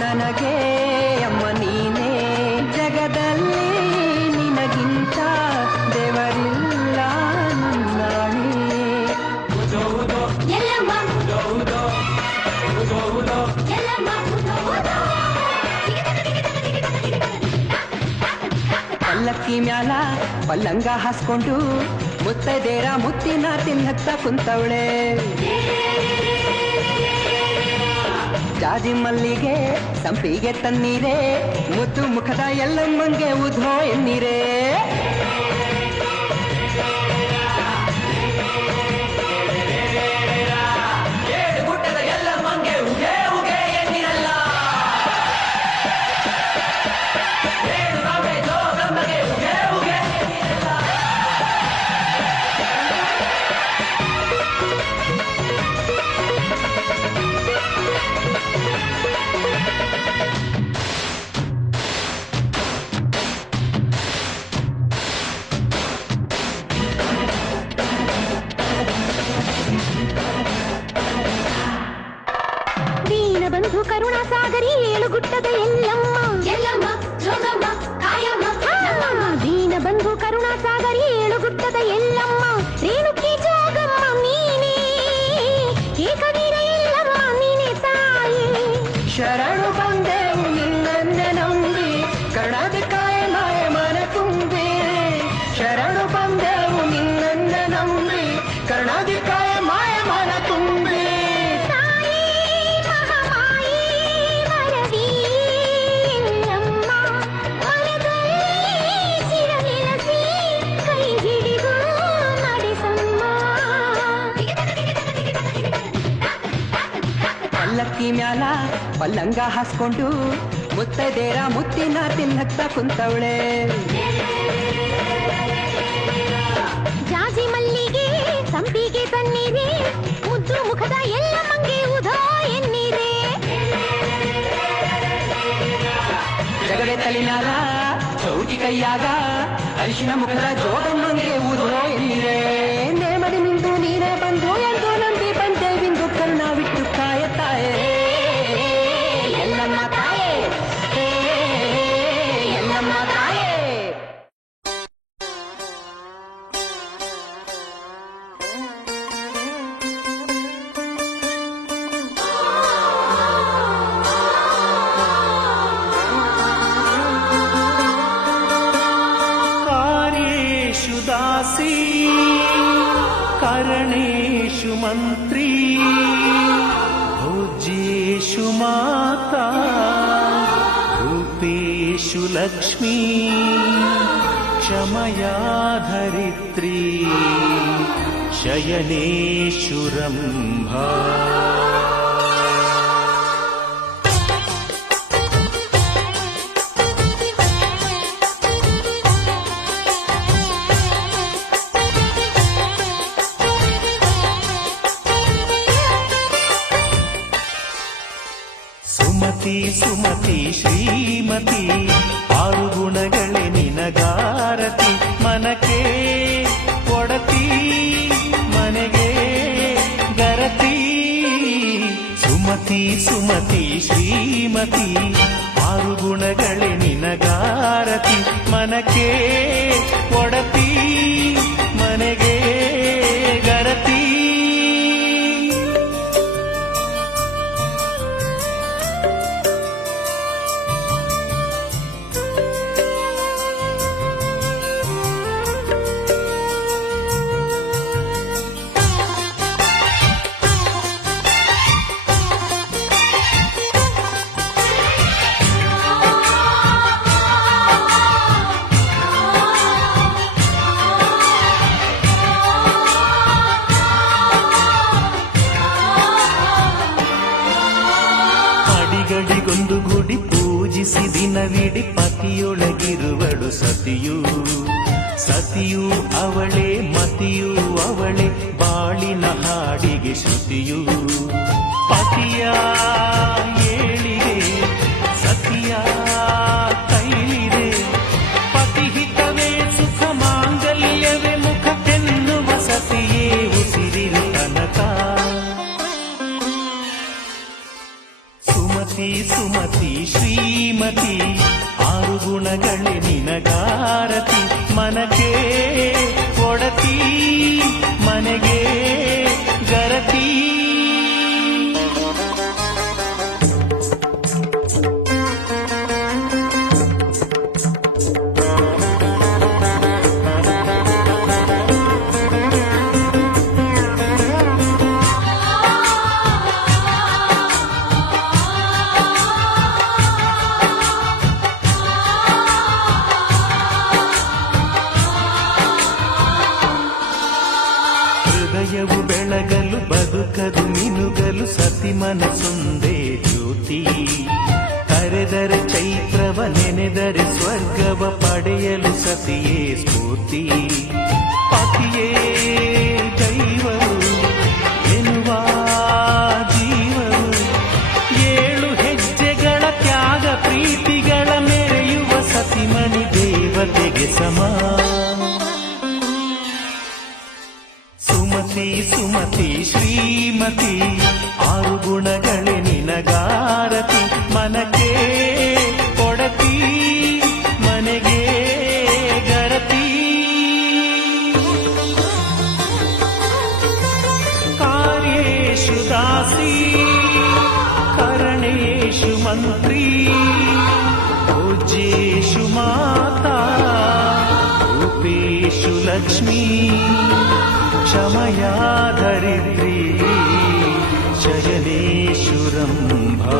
ನನಗೆ ಅಮ್ಮ ನೀನೇ ಜಗದಲ್ಲಿ ನಿನಗಿಂತ ದೇವರಿಲ್ಲ ನಾನೇ ಎಲ್ಲಮ್ಮ ಎಲ್ಲಮ್ಮ ಪಲ್ಲಕ್ಕಿ ಮ್ಯಾಲ ಪಲ್ಲಂಗ ಹಾಸ್ಕೊಂಡು ಮುತ್ತೈದೇರ ಮುತ್ತಿನ ತಿನ್ನತ್ತ ಕುಂತವಳೆ ಜಾಜಿ ಮಲ್ಲಿಗೆ ಸಂಪಿಗೆ ತನ್ನೀರೇ ಮುದ್ದು ಮುಖದ ಎಲ್ಲಮ್ಮಂಗೆ ಉದ್ರೋ ಎನ್ನೀರೇ ಬಂಧು ಕರುಣಾ ಸಾಗರಿ ಏಳುಗುಟ್ಟದ ಎಲ್ಲಮ್ಮ ಎಲ್ಲಮ್ಮ ಜೋಗಮ್ಮ ಕಾಯಮ್ಮ ನಮ್ಮಮ್ಮ ದೀನ ಬಂಧು ಕರುಣಾ ಸಾಗರಿ ಏಳುಗುಟ್ಟದ ಎಲ್ಲಮ್ಮ ರೇಣುಕಿ ಜೋಗಮ್ಮ ನೀನೇ ಏಕವೀರ ಎಲ್ಲಮ್ಮ ನೀನೇ ತಾಯಿ ಶರಣು ಬಂದೆವು ನಿನ್ನ ನಂಬಿ ಕಣದ ಕಾಯ ಮಾಯ ಮನ ತುಂಬಿ ಶರಣು ಬಂದೆವು ನಿನ್ನ ನಂಬಿ ಕರ್ಣದ ಕಾಯ ಮಾಯ ಮನ ತುಂಬಿ ಪಲ್ಲಕ್ಕಿ ಮ್ಯಾಲ ಪಲ್ಲಂಗ ಹಾಸ್ಕೊಂಡು ಮುತ್ತೈದೇರ ಮುತ್ತಿನ ತಿನ್ನತ್ತ ಕುಂತವಳೆ ಜಾಜಿ ಮಲ್ಲಿಗೆ ಸಂಪಿಗೆ ತನ್ನೀರೇ ಮುದ್ದು ಮುಖದ ಎಲ್ಲಮ್ಮಂಗೆ ಉದೋ ಎನ್ನೀರೇ ಜಗವೇ ತಲೆ ಮ್ಯಾಲ ಚೌಟಿ ಕೈಯಾಗ ಅರಿಶಿನ ಮುಖದ ಜೋಗಮ್ಮಂಗೆ ಉದ್ರೋ ಎನ್ನೀರೇ ನೇಮದಿ ನಿಂದು ನೀನೇ ಬಂದು ಎಂದು ನಂಬಿ ಬಂದೆ ಬಿಂದು ಕರುಣಾವಿಟ್ಟು ಕಾಯತಾಯೇ ಎಲ್ಲಮ್ಮ ತಾಯೇ ಎಲ್ಲಮ್ಮ ತಾಯೇ कार्येषु दासी करणेषु मन्त्री भोज्येषु माता रूपेषु लक्ष्मी क्षमया धरित्री शयनेषु रम्भा ಸುಮತಿ ಸುಮತಿ ಶ್ರೀಮತಿ ಆರು ಗುಣಗಳೇ ನಿನಗಾರತಿ ಮನಕ್ಕೆ ಒಡತಿ ಮನೆಗೆ ಗರತಿ ಸುಮತಿ ಸುಮತಿ ಶ್ರೀಮತಿ ಆರು ಗುಣಗಳೇ ನಿನಗಾರತಿ ಮನಕ್ಕೆ ಒಡತಿ ಮನೆಗೆ ಗರತಿ ದಿನವಿಡಿ ಪತಿಯೊಳಗಿರುವಳು ಸತಿಯು ಸತಿಯು ಅವಳೇ ಮತಿಯು ಅವಳೇ ಬಾಳಿನ ಹಾಡಿಗೆ ಶ್ರುತಿಯು ಪತಿಯ ಏಳಿಗೆ ಸತಿಯ ಕೈಲಿದೆ ಪತಿಹಿತವೇ ಸುಖ ಮಾಂಗಲ್ಯವೇ ಮುಖಕ್ಕೆನ್ನುವ ಸತಿಯೇ ಉಸಿರಿನ ತನಕ ಸುಮತಿ ಸುಮತಿ ಶ್ರೀಮತಿ ಆರು ಗುಣಗಳೇ ನಿನಗಾರತಿ ಮನಕ್ಕೆ ಕೊಡತಿ ಮನೆಗೆ ಗರತಿ ಹೃದಯವು ಬೆಳಗಲು ಬದುಕದು ಮಿನುಗಲು ಸತಿ ಮನಸೊಂದೇ ಜ್ಯೋತಿ ಕರೆದರೆ ಚೈತ್ರವ ನೆನೆದರೆ ಸ್ವರ್ಗವ ಪಡೆಯಲು ಸತಿಯೇ ಸ್ಫೂರ್ತಿ ಪತಿಯೇ ದೈವವು ಎನ್ನುವ ಜೀವವು ಏಳು ಹೆಜ್ಜೆಗಳ ತ್ಯಾಗ ಪ್ರೀತಿಗಳ ಮೆರೆಯುವ ಸತಿಮಣಿ ದೇವತೆಗೆ ಸಮ ಸುಮತಿ ಸುಮತಿ ಶ್ರೀಮತಿ ಆರು ಗುಣಗಳೇ ನಿನಗಾರತಿ ಮನಕ್ಕೆ ಕೊಡತಿ ಮನೆಗೆ ಗರತಿ ಕಾರ್ಯೇಷು ದಾಸಿ ಕರಣೇಷು ಮಂತ್ರಿ ಭೋಜ್ಯೇಷು ಮಾತಾ ರೂಪೇಷು ಲಕ್ಷ್ಮೀ क्षमया धरित्री शयनेषु रम्भा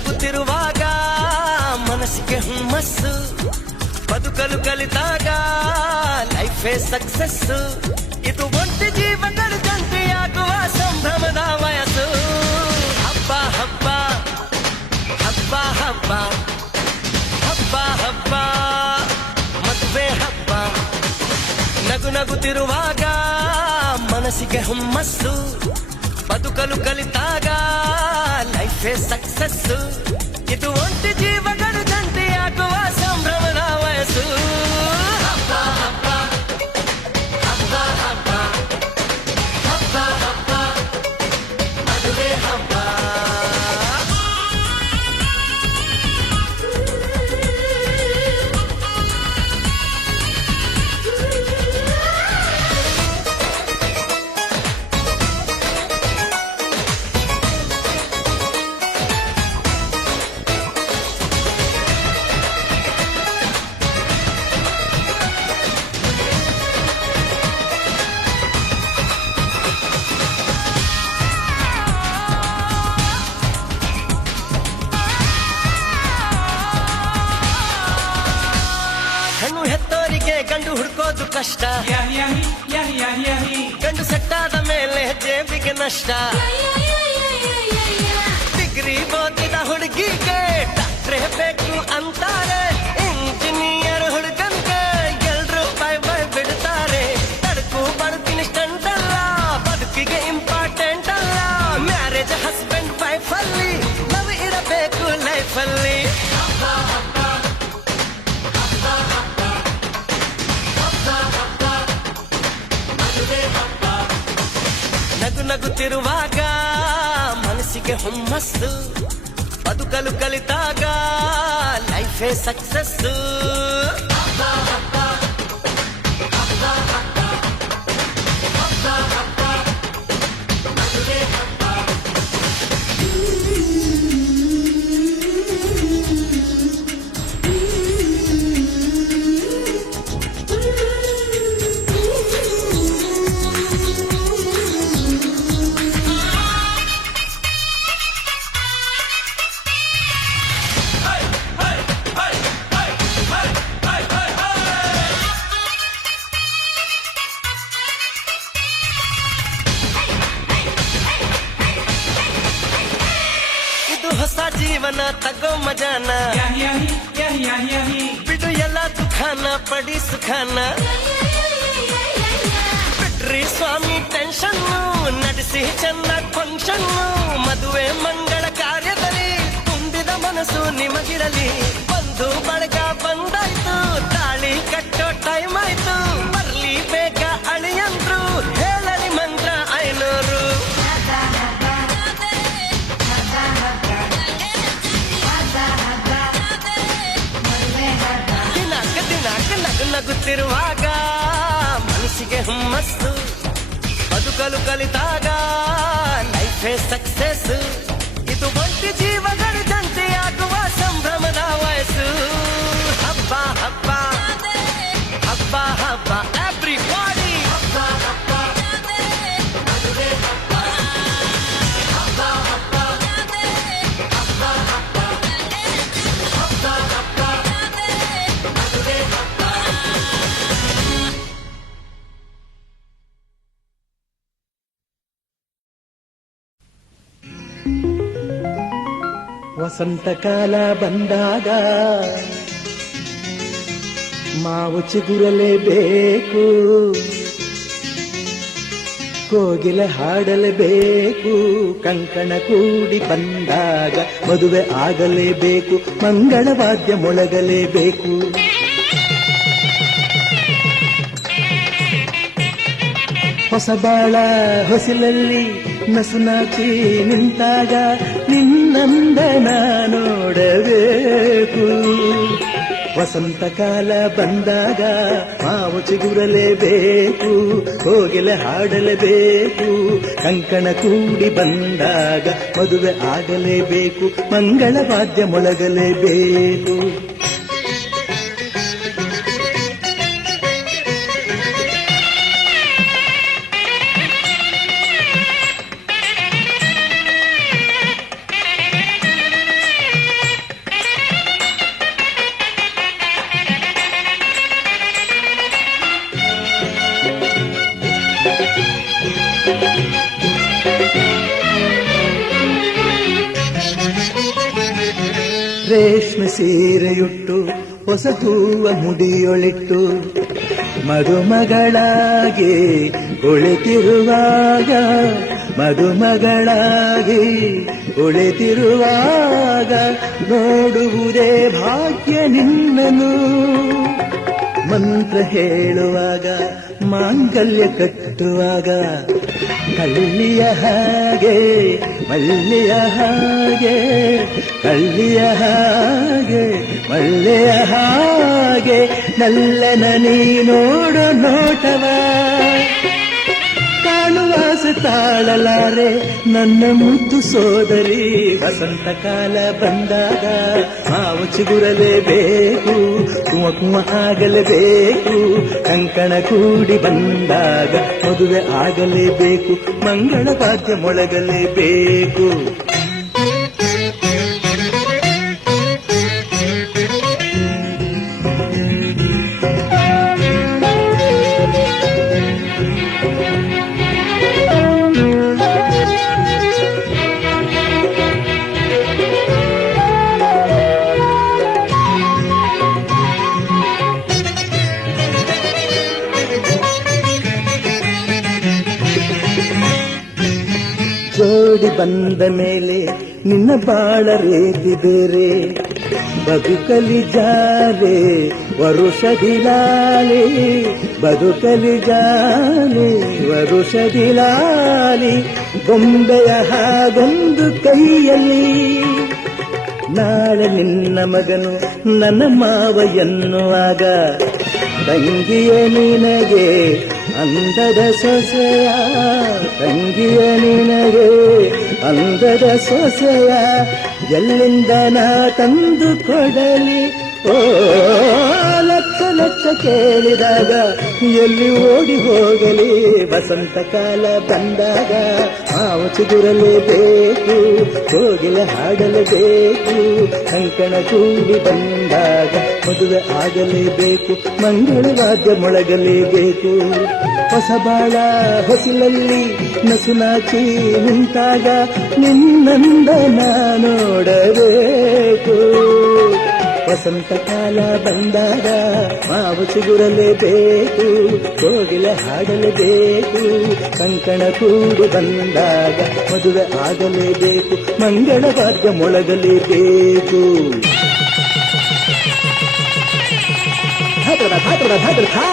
ನಗುತ್ತಿರುವಾಗ ಮನಸ್ಸಿಗೆ ಹುಮ್ಮಸ್ಸು, ಬದುಕಲು ಕಲಿತಾಗ ಲೈಫೇ ಸಕ್ಸಸ್ಸು. ಇದು ಒಂಟಿ ಜೀವನದ ಜಂಟಿಯಾಗುವ ಸಂಭ್ರಮದ ವಯಸ್ಸು. ಹಬ್ಬ ಹಬ್ಬ ಹಬ್ಬ ಹಬ್ಬ ಹಬ್ಬ ಹಬ್ಬ ಮದುವೆ ಹಬ್ಬ. ನಗು ನಗುತ್ತಿರುವಾಗ ಮನಸ್ಸಿಗೆ ಹುಮ್ಮಸ್ಸು, ಬದುಕಲು ಕಲಿತಾಗ ಲೈಫೇ ಸಕ್ಸಸ್ಸು. ಇದು ಒಂಟಿ ಜೀವಗಳ ಜಂಟಿಯಾಗುವ ಸಂಭ್ರಮದ ವಯಸ್ಸು. ಹಬ್ಬ ಹಬ್ಬ ಹಬ್ಬ ಹಬ್ಬ ಹಬ್ಬ ಹಬ್ಬ ಮದುವೆ ಹಬ್ಬ. ಹೆಣ್ಣು ಹೆತ್ತೋರಿಗೆ ಗಂಡು ಹುಡ್ಕೋದು ಕಷ್ಟ, ಗಂಡು ಸೆಟ್ಟಾದ ಮೇಲೆ ಜೇಬಿಗೆ ನಷ್ಟ. ಡಿಗ್ರಿ ಓದಿದ ಹುಡುಗಿಗೆ ಡಾಕ್ಟ್ರೇ ಬೇಕು ಅಂತಾರೆ, ಇಂಜಿನಿಯರ್ ಹುಡುಗನ್ಗೆ ಎಲ್ರು ಬೈ ಬೈ ಬಿಡ್ತಾರೆ. ತಡಕು ಬರ್ತೀನಿ ಸ್ಟಂಟ್ ಅಲ್ಲ, ಬದುಕಿಗೆ ಇಂಪಾರ್ಟೆಂಟ್ ಅಲ್ಲ. ಮ್ಯಾರೇಜ್ ಹಸ್ಬೆಂಡ್ ವೈಫ್ ಅಲ್ಲಿ ಲವ್ ಇರಬೇಕು ಲೈಫ್ ಅಲ್ಲಿ. ನಗು ನಗುತ್ತಿರುವಾಗ ಮನಸ್ಸಿಗೆ ಹುಮ್ಮಸ್ಸು, ಬದುಕಲು ಕಲಿತಾಗ ಲೈಫೇ ಸಕ್ಸಸ್ಸು. ಹೊಸ ಜೀವನ ತಗೋ ಮಜಾನ, ಬಿಡು ಎಲ್ಲ ದುಃಖಾನ ಪಡಿ ಸುಖಾನ. ಬಿಡ್ರಿ ಸ್ವಾಮಿ ಟೆನ್ಷನ್ನು, ನಡೆಸಿ ಚೆನ್ನಾಗಿ ಫಂಕ್ಷನ್ನು. ಮದುವೆ ಮಂಗಳ ಕಾರ್ಯದಲ್ಲಿ ತುಂಬಿದ ಮನಸ್ಸು ನಿಮಗಿರಲಿ. ಬಂದು ಬಳಗ ಬಂದಾಯ್ತು, ತಾಳಿ ಕಟ್ಟೋ ಟೈಮ್ ಆಯ್ತು. ಬರ್ಲಿ ಬೇಗ ಅಳಿಯಂದ್ರು, ಹೇಳಲಿ ಮಂತ್ರ 500. ನಗುತ್ತಿರುವಾಗ ಮನಸ್ಸಿಗೆ ಹುಮ್ಮಸ್ಸು, ಬದುಕಲು ಕಲಿತಾಗ ಲೈಫೇ ಸಕ್ಸಸ್. ಇದು ಒಂಟಿ ಜೀವಗಳ ಜಂಟಿಯಾಗುವ ಸಂಭ್ರಮದ ವಯಸ್ಸು. ಹಬ್ಬ ಹಬ್ಬ ಹಬ್ಬ ಹಬ್ಬ ಎವ್ರಿಬಾಡಿ. ಹಬ್ಬ ಹಬ್ಬ ಮದುವೆ ಹಬ್ಬ. ಹಬ್ಬ ಹಬ್ಬ ಹಬ್ಬ ಹಬ್ಬ ಹಬ್ಬ ಹಬ್ಬ ಮದುವೆ ಹಬ್ಬ. ವಸಂತಕಾಲ ಬಂದಾಗ ಮಾವು ಚಿಗುರಲೇಬೇಕು, ಕೋಗಿಲೆ ಹಾಡಲೇಬೇಕು. ಕಂಕಣ ಕೂಡಿ ಬಂದಾಗ ಮದುವೆ ಆಗಲೇಬೇಕು, ಮಂಗಳವಾದ್ಯ ಮೊಳಗಲೇಬೇಕು. ಹೊಸಬಾಳ ಹೊಸಿಲಲ್ಲಿ ನಸುನಾಚಿ ನಿಂತಾಗ ನಿನ್ನಂದನ ನೋಡಬೇಕು. ವಸಂತಕಾಲ ಬಂದಾಗ ಮಾವು ಚಿಗುರಲೇಬೇಕು, ಕೋಗಿಲೆ ಹಾಡಲೇಬೇಕು. ಕಂಕಣ ಕೂಡಿ ಬಂದಾಗ ಮದುವೆ ಆಗಲೇಬೇಕು, ಮಂಗಳವಾದ್ಯ ಮೊಳಗಲೇಬೇಕು. ರೇಷ್ಮೆ ಸೀರೆಯುಟ್ಟು ಹೊಸ ಹೂವ ಮುಡಿಯೊಳಿಟ್ಟು ಮದುಮಗಳಾಗಿ ಕುಳಿತಿರುವಾಗ ಮದುಮಗಳಾಗಿ ಕುಳಿತಿರುವಾಗ ನೋಡುವುದೇ ಭಾಗ್ಯ ನಿನ್ನನು ಮಂತ್ರ ಹೇಳುವಾಗ ಮಾಂಗಲ್ಯ ಕಟ್ಟುವಾಗ ಕಳ್ಳಿಯ ಹಾಗೆ ಮಲ್ಲಿಯ ಹಾಗೆ ಕಳ್ಳಿಯ ಹಾಗೆ ಮಲ್ಲೆಯ ಹಾಗೆ ನಲ್ಲನ ನೀ ನೋಡು ನೋಟವ ಕಾಣುವಾಸೆ ತಾಳಲಾರೆ ನನ್ನ ಮುದ್ದು ಸೋದರಿ ವಸಂತ ಕಾಲ ಬಂದಾಗ ಮಾವು ಚಿಗುರಲೇಬೇಕು ಕುವ ಕುವ ಆಗಲೇಬೇಕು ಕಂಕಣ ಕೂಡಿ ಬಂದಾಗ ಮದುವೆ ಆಗಲೇಬೇಕು ಮಂಗಳ ವಾದ್ಯ ಮೊಳಗಲೇಬೇಕು ಜೋಡಿ ಬಂದ ಮೇಲೆ ನಿನ್ನ ಬಾಳ ರೀತಿ ಬೇರೆ ಬದುಕಲಿ ಜಾಲೆ ವರುಷದಿಲಾಲಿ ಬದುಕಲಿ ಜಾಲೆ ವರುಷದಿಲಾಲಿ ಗೊಂಬೆಯ ಹಾಗೊಂದು ಕೈಯಲ್ಲಿ ನಾಳೆ ನಿನ್ನ ಮಗನು ನನ್ನ ಮಾವ ಎನ್ನುವಾಗ ತಂಗಿಯ ನಿನಗೆ ಅಂದದ ಸೊಸೆಯ ತಂಗಿಯ ನಿನಗೆ ಅಂದದ ಸೊಸೆಯ ಎಲ್ಲಿಂದ ನಾ ತಂದು ಕೊಡಲಿ ಓ ಲಕ್ಷ ಲಕ್ಷ ಕೇಳಿದಾಗ ಎಲ್ಲಿ ಓಡಿ ಹೋಗಲಿ ವಸಂತ ಕಾಲ ಬಂದಾಗ ಮಾವು ಚಿಗುರಲೇಬೇಕು ಕೋಗಿಲ ಹಾಡಲೇಬೇಕು ಕಂಕಣ ಕೂಡಿ ಬಂದಾಗ ಮದುವೆ ಆಗಲೇಬೇಕು ಮಂಗಳ ವಾದ್ಯ ಮೊಳಗಲೇಬೇಕು ಹೊಸ ಬಾಳ ಹೊಸಿಲಲ್ಲಿ ನಸುನಾಚಿ ನಿಂತಾಗ ನಿನ್ನಂದ ನೋಡಬೇಕು ವಸಂತ ಕಾಲ ಬಂದಾಗ ಮಾವು ಚಿಗುರಲೇಬೇಕು ಕೋಗಿಲ ಹಾಡಲೇಬೇಕು ಕಂಕಣ ಕೂಡಿ ಬಂದಾಗ ಮದುವೆ ಆಗಲೇಬೇಕು ಮಂಗಳ ವಾದ್ಯ ಮೊಳಗಲೇಬೇಕು ಧಾತ್ರ ಧಾತ್ರ ಧಾತ್ರ ಧಾ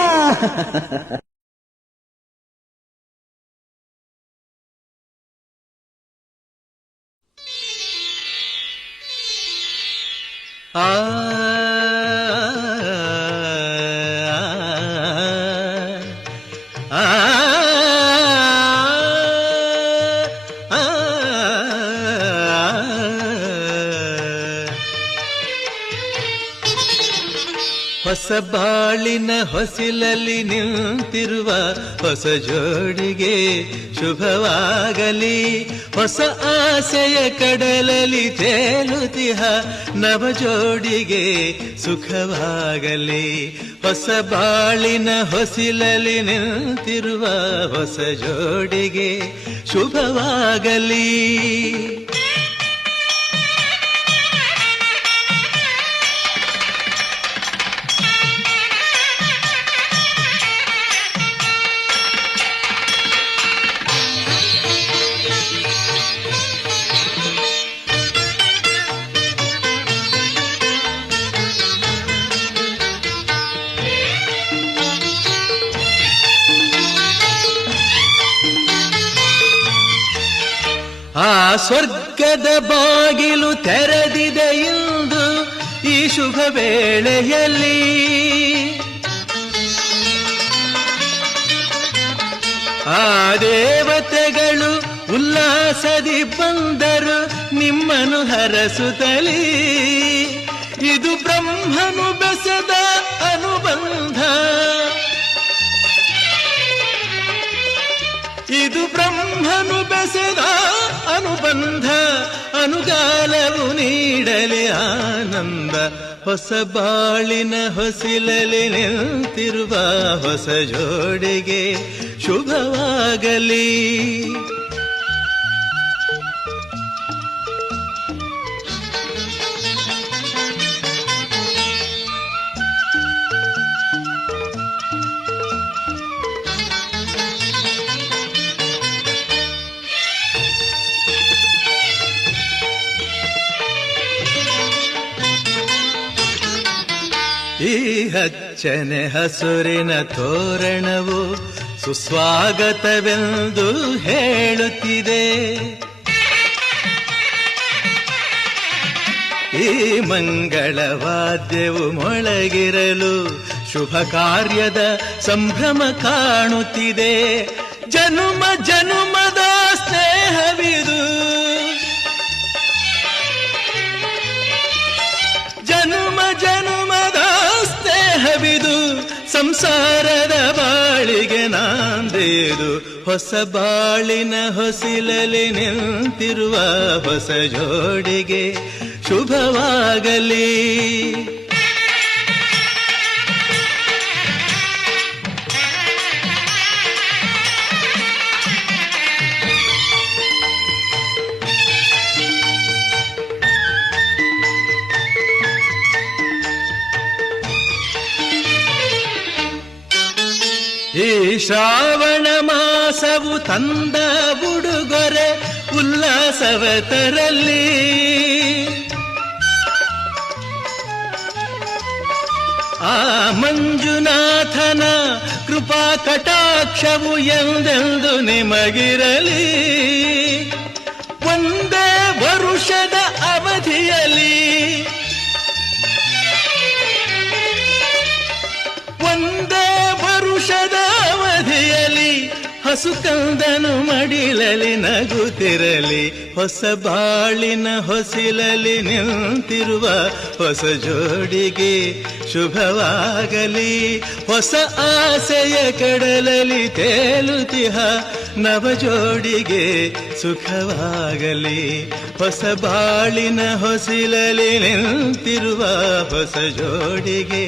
ಹೊಸ ಬಾಳಿನ ಹೊಸಿಲಲ್ಲಿ ನಿಂತಿರುವ ಹೊಸ ಜೋಡಿಗೆ ಶುಭವಾಗಲಿ ಹೊಸ ಆಸೆಯ ಕಡಲಲ್ಲಿ ತೇಲುತಿಹ ನವ ಜೋಡಿಗೆ ಸುಖವಾಗಲಿ ಹೊಸ ಬಾಳಿನ ಹೊಸಿಲಲ್ಲಿ ನಿಂತಿರುವ ಹೊಸ ಜೋಡಿಗೆ ಶುಭವಾಗಲಿ ಆ ಸ್ವರ್ಗದ ಬಾಗಿಲು ತೆರೆದಿದೆ ಇಂದು ಈ ಶುಭ ವೇಳೆಯಲ್ಲಿ ಆ ದೇವತೆಗಳು ಉಲ್ಲಾಸದಿ ಬಂದರು ನಿಮ್ಮನ್ನು ಹರಸುತ್ತಲೀ ಇದು ಬ್ರಹ್ಮನು ಬೆಸೆದ ಅನುಬಂಧ ಇದು ಬ್ರಹ್ಮನು ಬೆಸೆದ ಅನುಬಂಧ ಅನುಗಾಲವು ನೀಡಲಿ ಆನಂದ ಹೊಸ ಬಾಳಿನ ಹೊಸಿಲಲಿ ನಿಂತಿರುವ ಹೊಸ ಜೋಡಿಗೆ ಶುಭವಾಗಲಿ ಈ ಹಚ್ಚನೆ ಹಸುರಿನ ತೋರಣವು ಸುಸ್ವಾಗತವೆಂದು ಹೇಳುತ್ತಿದೆ. ಈ ಮಂಗಳವಾದ್ಯವು ಮೊಳಗಿರಲು ಶುಭ ಕಾರ್ಯದ ಸಂಭ್ರಮ ಕಾಣುತ್ತಿದೆ. ಜನುಮ ಜನುಮದ ಸ್ನೇಹವಿದು, ಜನುಮ ಜನುಮದ ಸ್ನೇಹವಿದು, ಸಂಸಾರದ ಬಾಳಿಗೆ ನಾಂದೇದು. ಹೊಸ ಬಾಳಿನ ಹೊಸಿಲಲಿ ನಿಂತಿರುವ ಹೊಸ ಜೋಡಿಗೆ ಶುಭವಾಗಲಿ. ಈ ಶ್ರಾವಣ ಮಾಸವು ತಂದ ಉಡುಗೊರೆ ಉಲ್ಲಾಸವ ತರಲಿ. ಆ ಮಂಜುನಾಥನ ಕೃಪಾ ಕಟಾಕ್ಷವು ಎಂದೆಂದು ನಿಮಗಿರಲಿ. ಒಂದೇ ವರುಷದ ಅವಧಿಯಲ್ಲಿ, ಒಂದೇ ವರುಷದ ಅವಧಿಯಲ್ಲಿ ಹಸುಕಂದನು ಮಡಿಲಲಿ ನಗುತ್ತಿರಲಿ. ಹೊಸ ಬಾಳಿನ ಹೊಸಿಲಲಿ ನಿಂತಿರುವ ಹೊಸ ಜೋಡಿಗೆ ಶುಭವಾಗಲಿ. ಹೊಸ ಆಸೆಯ ಕಡಲಲಿ ತೇಲುತಿಹ ನವ ಜೋಡಿಗೆ ಸುಖವಾಗಲಿ. ಹೊಸ ಬಾಳಿನ ಹೊಸಿಲಲಿ ನಿಂತಿರುವ ಹೊಸ ಜೋಡಿಗೆ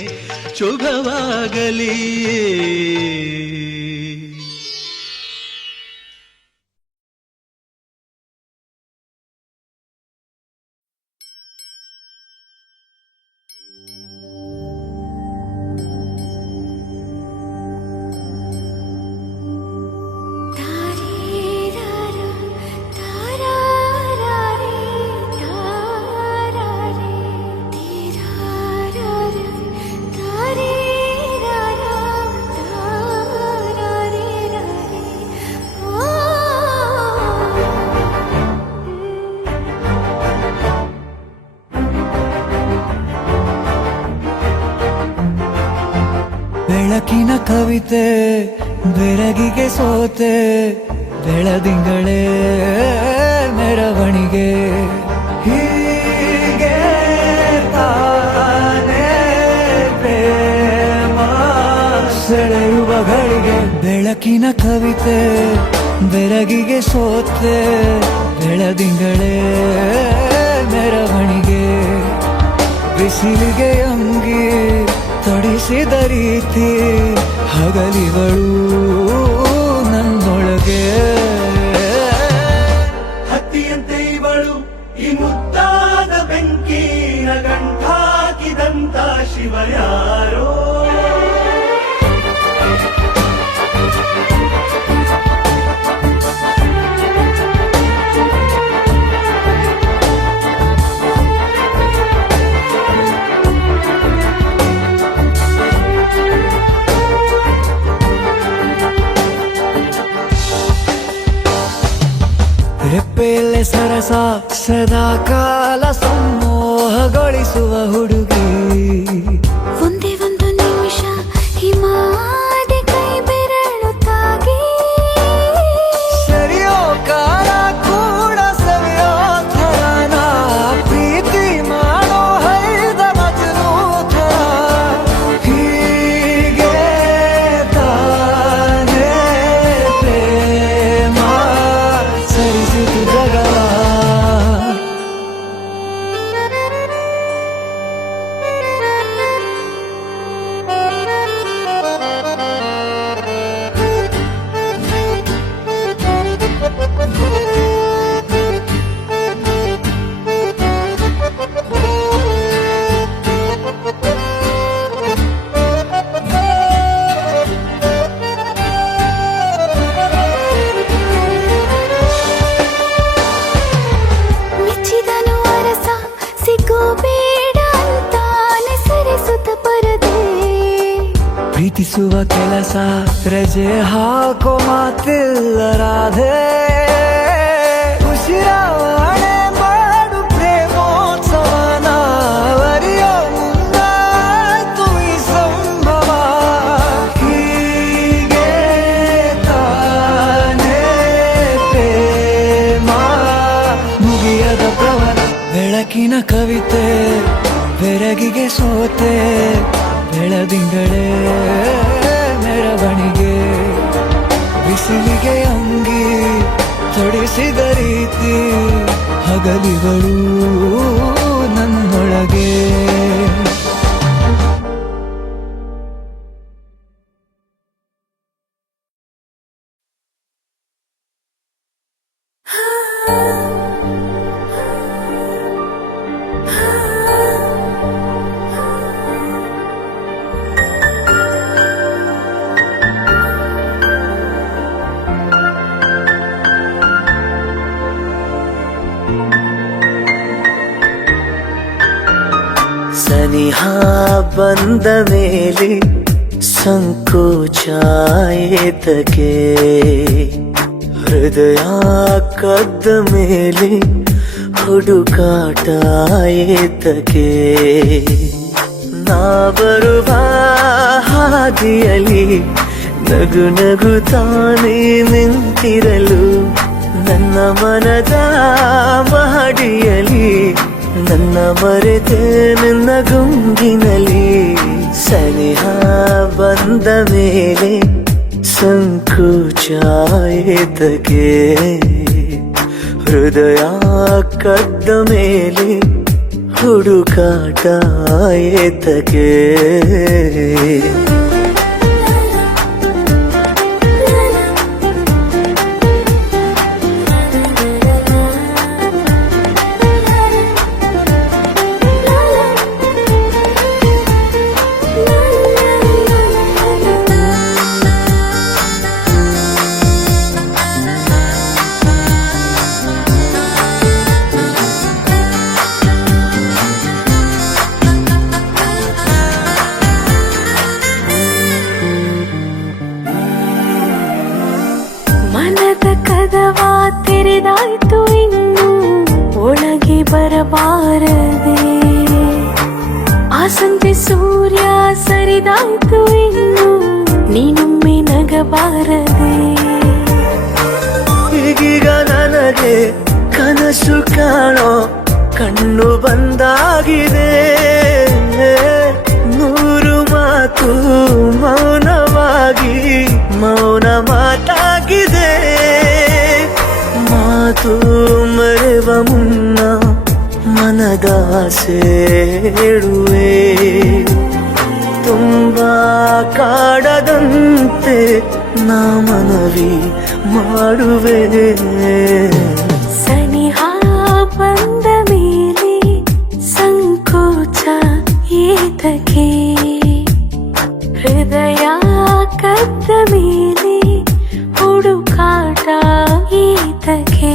ಶುಭವಾಗಲಿ. ಬೆಳಕಿನ ಕವಿತೆ ಬೆರಗಿಗೆ ಸೋತೆ, ಬೆಳದಿಂಗಳೇ ಮೆರವಣಿಗೆ. ಹೀಗೆ ತಾನೇ ಪ್ರೇಮ ಸೆಳೆಯುವ ಗಳಿಗೆ. ಬೆಳಕಿನ ಕವಿತೆ ಬೆರಗಿಗೆ ಸೋತೆ, ಬೆಳದಿಂಗಳೇ ಮೆರವಣಿಗೆ. ಬಿಸಿಲಿಗೆ ಅಂಗಿ ತೊಡಿಸಿದ ರೀತಿ ಹಗಲಿಗಳು ನನ್ನೊಳಗೆ. ಹತ್ತಿಯಂತೆ ಇವಳು ಈ ಮುದ್ದಾದ ಬೆಂಕಿನ ಗಂಟಾಕಿದಂತ ಶಿವ ಯಾರೋ. ರೆಪ್ಪೆಯಲ್ಲೇ ಸರಸ ಸದಾ ಕಾಲ ಸಂಮೋಹಗೊಳಿಸುವ ಹುಡುಗಿ. ಒಂದೇ ಒಂದು ನಿಮಿಷ ಹಿಮಾದಿ ಕೈ ಬೆರಳು ತಾಗಿ. ಸರಿಯೋ ಕಾಲ ಕೂಡ ಸವಿಯೋ ಥರನ, ಪ್ರೀತಿ ಮಾಡೋ ಹೈದ ಮಜನು ಥರ. ಹೀಗೆ ತಾನೇ ಪ್ರೇಮ ಸರಿಸಿತು ಜಗವ. ಪ್ರೀತಿಸುವ ಕೆಲಸ ರಜೆ ಹಾಕೋ ಮಾತಿಲ್ಲ ರಾಧೆ ಉಸಿರಾವಣೆ ಮಾಡು ಪ್ರೇಮೋತ್ಸವನ ಅರಿಯೋ ಮುಂದಾಯ್ತು ಈ ಸಂಭವ ಹೀಗೆ ತಾನೇ ಪ್ರೇಮ ಮುಗಿಯದ ಪ್ರವರ ಬೆಳಕಿನ ಕವಿತೆ ಬೆರಗಿಗೆ ಸೋತೆ ಬೆಳದಿಂಗಳೇ ಮೆರವಣಿಗೆ ಬಿಸಿಲಿಗೆ ಅಂಗಿ ತೊಡಿಸಿದ ರೀತಿ ಹಗಲಿಗಳು ನನ್ನೊಳಗೆ ಸನಿಹ ಬಂದ ಮೇಲೆ ಸಂಕೋಚ ಏತಕ್ಕೆ ಹೃದಯ ಕದ್ದ ಮೇಲೆ ಹುಡುಕಾಟ ಏತಕ್ಕೆ ನಾ ಬರುವ ಹಾದಿಯಲ್ಲಿ ನಗು ನಗು ತಾನೇ ನಿಂತಿರಲು ನನ್ನ ಮನದ ಮಹಡಿಯಲ್ಲಿ ನನ್ನ ಮರೆತೆ ನಿನ್ನ ಗುಂಗಿನಲ್ಲಿ ಸನಿಹ ಬಂದ ಮೇಲೆ ಸಂಕೋಚ ಏತಕ್ಕೆ ಹೃದಯ ಕದ್ದ ಮೇಲೆ ಹುಡುಕಾಟ ಏತಕ್ಕೆ ತೆರೆದಾಯ್ತು ಇನ್ನು ಒಳಗೆ ಬರಬಾರದೆ ಆಸಂತೆ ಸೂರ್ಯ ಸರಿದಾಯ್ತು ಇನ್ನು ನೀನೊಮ್ಮೆ ನಗಬಾರದೆ ಈಗೀಗ ನನಗೆ ಕನಸು ಕಾಣೋ ಕಣ್ಣು ಬಂದಾಗಿದೆ ನೂರು ಮಾತು ಮೌನವಾಗಿ ಮೌನ ಮಾತಾಗಿದೆ ಮಾತು ಮರೆವ ಮುನ್ನ ಮನದಾಸೆ ಹೇಳುವೆ ತುಂಬಾ ಕಾಡದಂತೆ ನಾ ಮನವಿ ಮಾಡುವೆ ಸನಿಹ ಬಂದ ಮೇಲೆ ಸಂಕೋಚ ಏತಕ್ಕೆ ಹೃದಯ ಕದ್ದ ಮೇಲೆ ಹುಡುಕಾಟ ಏತಕ್ಕೆ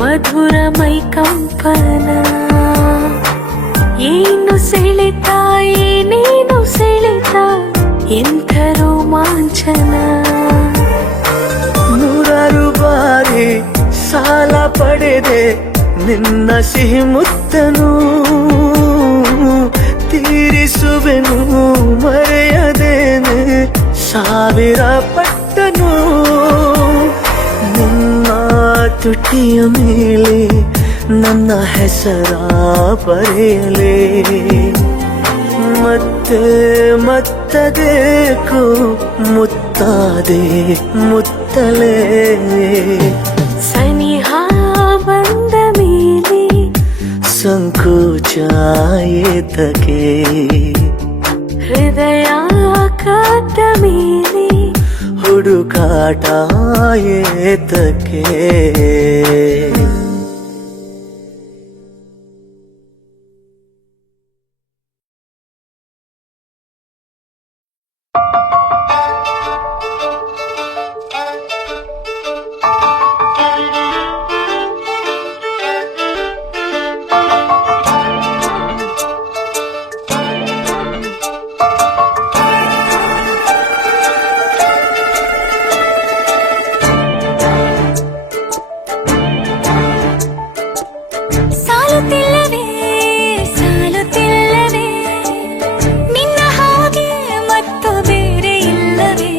ಮಧುರ ಮೈ ಕಂಪನ ಏನು ಸೆಳೆತ ಏನೇನು ಸೆಳೆತ ಎಂಥ ರೋಮಾಂಚನ ನೂರಾರು ಬಾರಿ ಸಾಲ ಪಡೆದೆ ನಿನ್ನ ಸಿಹಿ ಮುತ್ತನು ತೀರಿಸುವೆನು ಮರೆಯದೇನೆ ಸಾವಿರ ಪಟ್ಟನು ತುಟಿಯ ಮೇಲೆ ನನ್ನ ಹೆಸರ ಬರೆಯಲೇ ಮತ್ತೆ ಮತ್ತದೇಕೋ ಮುತ್ತಾದೆ ಮುತ್ತಲೇ ಸನಿಹ ಬಂದ ಮೇಲೆ ಸಂಕೋಚ ಏತಕ್ಕೆ ಹೃದಯ ಕಾದ ಮೇಲೆ ಹುಡುಕಾಟ ಏತಕ್ಕೆ ಸಾಲುತ್ತಿಲ್ಲವೇ ಸಾಲುತ್ತಿಲ್ಲವೇ ನಿನ್ನ ಹಾಗೆ ಮತ್ತು ಬೇರೆ ಇಲ್ಲವೇ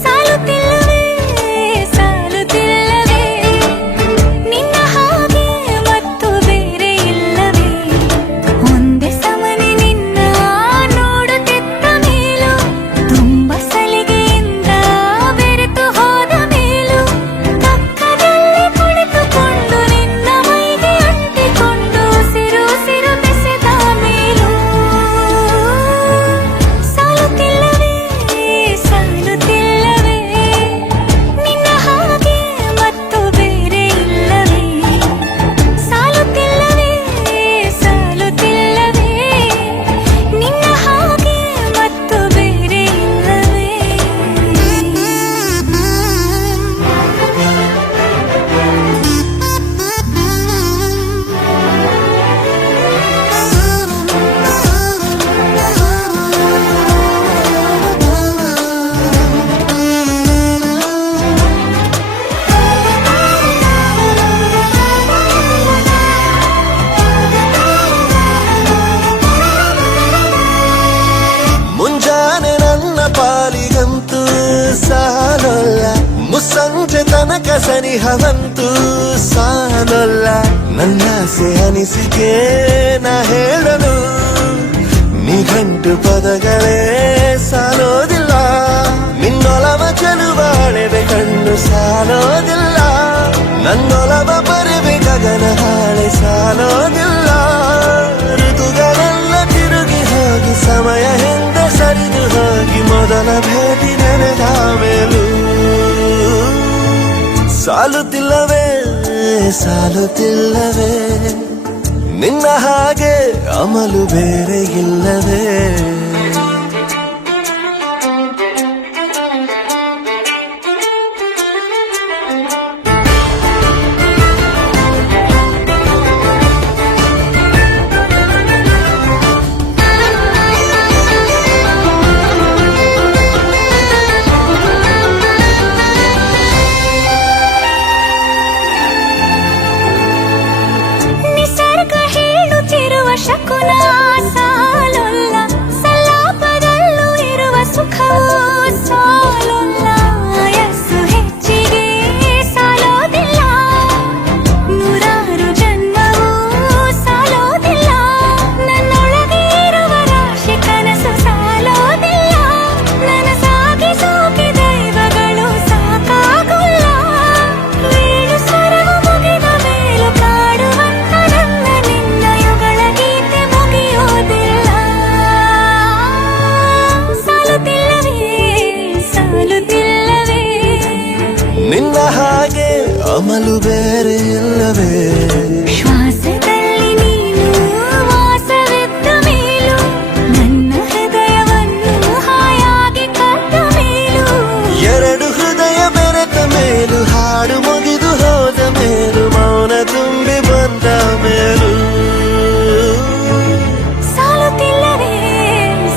ಸಾಲುತ್ತಿಲ್ಲವೇ ಸಾಲುತ್ತಿಲ್ಲವೇ ನಿನ್ನ ಹಾಗೆ ಮತ್ತು ಬೇರೆ ಇಲ್ಲವೇ ಒಂದೇ ಸಮನೆ ನಿನ್ನ ನೋಡುತ್ತಿದ್ದ ಮೇಲೂ ತುಂಬ ಸಲಿಗೆಯಿಂದ ಬೆರೆತು ಹೋದ ಮೇಲೂ ಪಕ್ಕದಲ್ಲಿ ಕುಳಿತುಕೊಂಡು ನಿನ್ನ ಮೈಗೆ ಅಂಟಿಕೊಂಡು ಉಸಿರು ಉಸಿರು ಬೆಸೆದ ಮೇಲೂ ಸಾಲುತ್ತಿಲ್ಲವೇ ಸಾಲುತ್ತಿಲ್ಲವೇ ನಿನ್ನ ಹಾಗೆ ಮತ್ತು ಬೇರೆ ಇಲ್ಲವೇ ಸಾಲುತ್ತಿಲ್ಲವೇ ಸಾಲುತ್ತಿಲ್ಲವೇ ನಿನ್ನ ಹಾಗೆ ಮತ್ತು ಬೇರೆ ಇಲ್ಲವೇ ಮುಂಜಾನೆ ನನ್ನ ಪಾಲಿಗಂತೂ ಸಾಲೊಲ್ಲ ಮುಸ್ಸಂಜೆ ತನಕ ಸನಿಹವಂತೂ ಸಾಲೊಲ್ಲ ನನ್ನಾಸೆ ಅನಿಸಿಕೆ ನಾ ಹೇಳಲು ನಿಘಂಟು ಪದಗಳೇ ಸಾಲೋದಿಲ್ಲ ನಿನ್ನೊಲವ ಚೆಲುವಾಳೆವೆ ಕಣ್ಣು ಸಾಲೋದಿಲ್ಲ ನನ್ನೊಲವ ಬರೆವೆ ಗಗನ ಹಾಳೆ ಸಾಲೋದಿಲ್ಲ ಋತುಗಳೆಲ್ಲ ತಿರುಗಿ ಹೋಗಿ ಸಮಯ ಹಿಂದೆ ಸರಿದು ಹೋಗಿ ಮೊದಲ ಭೇಟಿ ನೆನೆದ ಮೇಲೂ ಸಾಲುತ್ತಿಲ್ಲವೇ ಸಾಲುತ್ತಿಲ್ಲವೇ ನಿನ್ನ ಹಾಗೆ ಅಮಲು ಬೇರೆ ಇಲ್ಲವೇ ನಿಸರ್ಗ ಹೇಳುತ್ತಿರುವ ಶಕುನ ಸಾಲೊಲ್ಲ ಸಲಾಪದಲ್ಲೂ ಇರುವ ಸುಖವೂ ಸಾಲೊಲ್ಲ ಯಸ್ಸು ಹೆಚ್ಚಿಗೆ ಸಾಲೋದಿಲ್ಲ ನೂರಾರು ಜನ್ಮವೂ ಸಾಲೋದಿಲ್ಲ ನನ್ನೊಳಗೆ ಇರುವ ರಾಶಿ ಕನಸು ಸಾಲೋದಿಲ್ಲ ನನಸಾಗಿ ಸೋಕಿ ದೈವಗಳು ಸಾಕಾಗುಲ್ಲ ವೇಣು ಸ್ವರವು ಮುಗಿದ ಮೇಲೂ ಕಾಡುವಂತ ನನ್ನ ನಿನ್ನ ಯುಗಳ ಗೀತೆ ಮುಗಿಯೋದಿಲ್ಲ ಸಾಲುತ್ತಿಲ್ಲವೇ ಸಾಲುತ್ತಿಲ್ಲವೇ ನಿನ್ನ ಹಾಗೆ ಅಮಲು ಬೇರೆ ಇಲ್ಲವೇ ಶ್ವಾಸದಲ್ಲಿ ನೀನು ವಾಸವಿದ್ದ ಮೇಲೂ ನನ್ನ ಹೃದಯವನ್ನು ಹಾಯಾಗಿ ಕದ್ದ ಮೇಲೂ ಎರಡು ಹೃದಯ ಬೆರೆತ ಮೇಲೂ ಹಾಡು ಮುಗಿದು ಹೋದ ಮೇಲೂ ಮೌನ ತುಂಬಿ ಬಂದ ಮೇಲೂ ಸಾಲುತ್ತಿಲ್ಲವೇ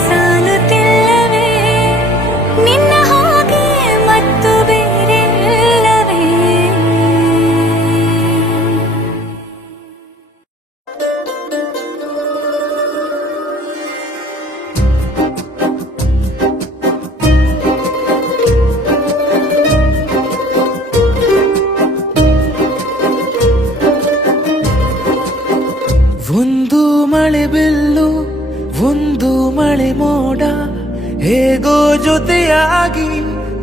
ಸಾಲುತ್ತಿಲ್ಲವೇ ನಿನ್ನ ಹಾಗೆ ಮತ್ತು ಬೇರೆ ಇಲ್ಲವೇ ಒಂದು ಮಳೆ ಬಿಲ್ಲು ಒಂದು ಮಳೆ ಮೋಡ ಹೇಗೋ ಜೊತೆಯಾಗಿ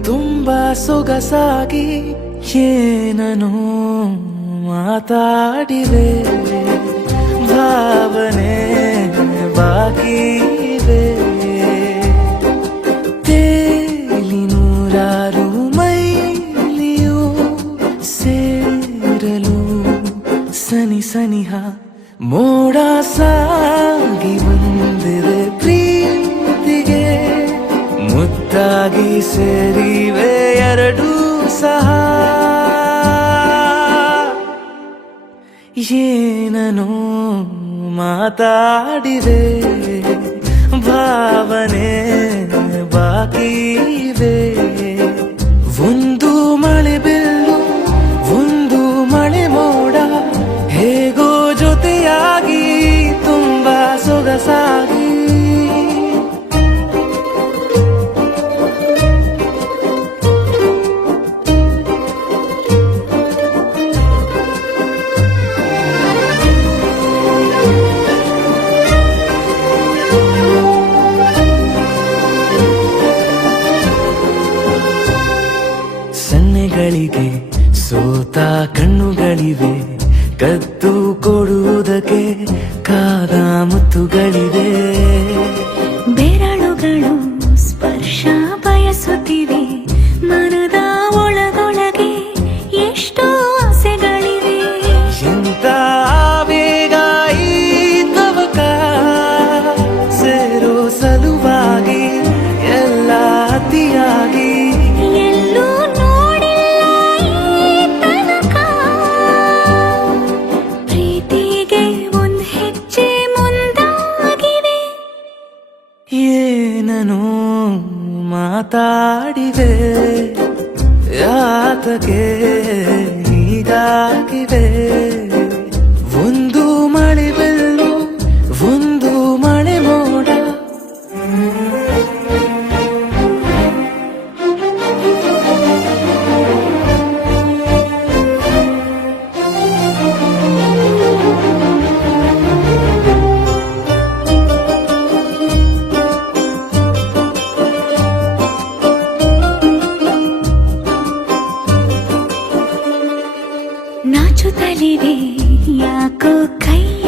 ತುಂಬಾ ಸೊಗಸಾಗಿ ಏನನು ಮಾತಾಡಿವೆ ಭಾವನೆ ಬಾಕಿ ಇದೆ ಸನಿಹ ಮೋಡ ಸಾಗಿ ಬಂದಿದೆ ಪ್ರೀತಿಗೆ ಮುದ್ದಾಗಿ ಸೇರಿವೆ ಎರಡೂ ಸಹ ಏನನೋ ಮಾತಾಡಿವೆ ಭಾವನೆ ಬಾಕಿ ಇವೆ ಒಂದು ಮಳೆ ಬಿಲ್ಲು ಒಂದು ಮಳೆ ಮೋಡ ಹೇಗೋ ಜೊತೆಯಾಗಿ ತುಂಬಾ ಸೊಗಸಾಗಿ ಸನ್ನೆಗಳಿಗೆ ಸೋತ ಕಣ್ಣುಗಳಿವೆ ಕದ್ದು ಕೊಡುವುದಕ್ಕೆ ಕಾದ ಮುತ್ತುಗಳಿವೆ ಬೆರಳುಗಳು ಸ್ಪರ್ಶ ಬಯಸುತ್ತಿವೆ ಮನದ ಒಳಗೊಳಗೆ ಎಷ್ಟೋ ಆಸೆಗಳಿವೆ ಎಂತ ಬೇಗ ಈ ತವಕ ಸೇರೋ ಸಲುವಾಗಿ ಎಲ್ಲ ಅತಿಯಾಗಿ ಎಲ್ಲೂ ನೋಡಿಲ್ಲ ಈ ತನಕ ಪ್ರೀತಿಗೆ ಒಂದ್ ಹೆಜ್ಜೆ ಮುಂದಾಗಿವೆ ಏನನೋ ಮಾತಾಡಿವೆ ಯಾತಕ್ಕೆ ಹೀಗಾಗಿವೆ ಒಂದು ಮಳೆ ಬೆಲ್ಲು ಒಂದು ಮಳೆ ಮೋಡ ನಾಚುತ್ತಲಿವೆ ಯಾಕೋ ಕೈಯ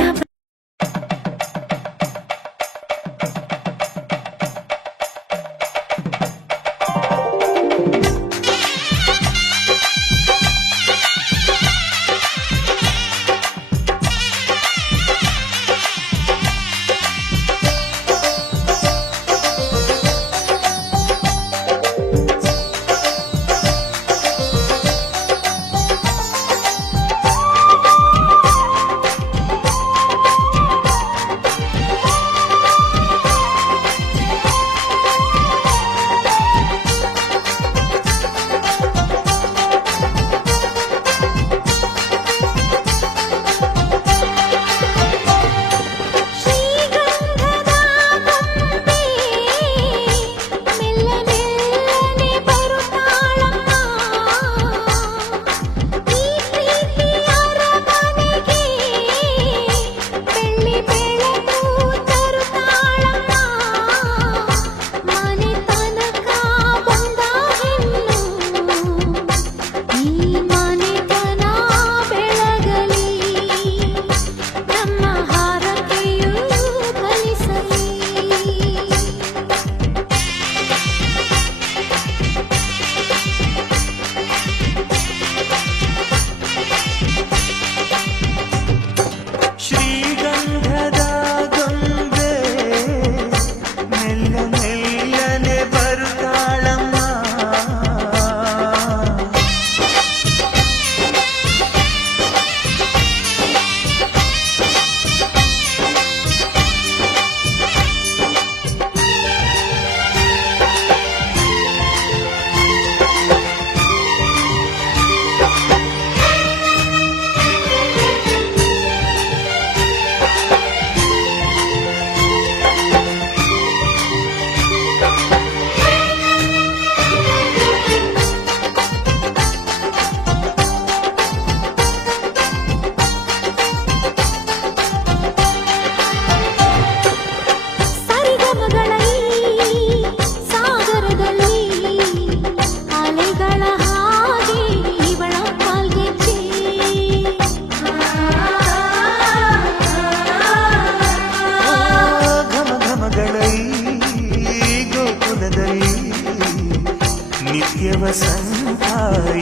ವಸಂತ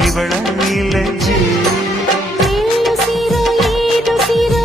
ಇವಳ ನೀಲಜ್ಜೆ ಸೀರೆ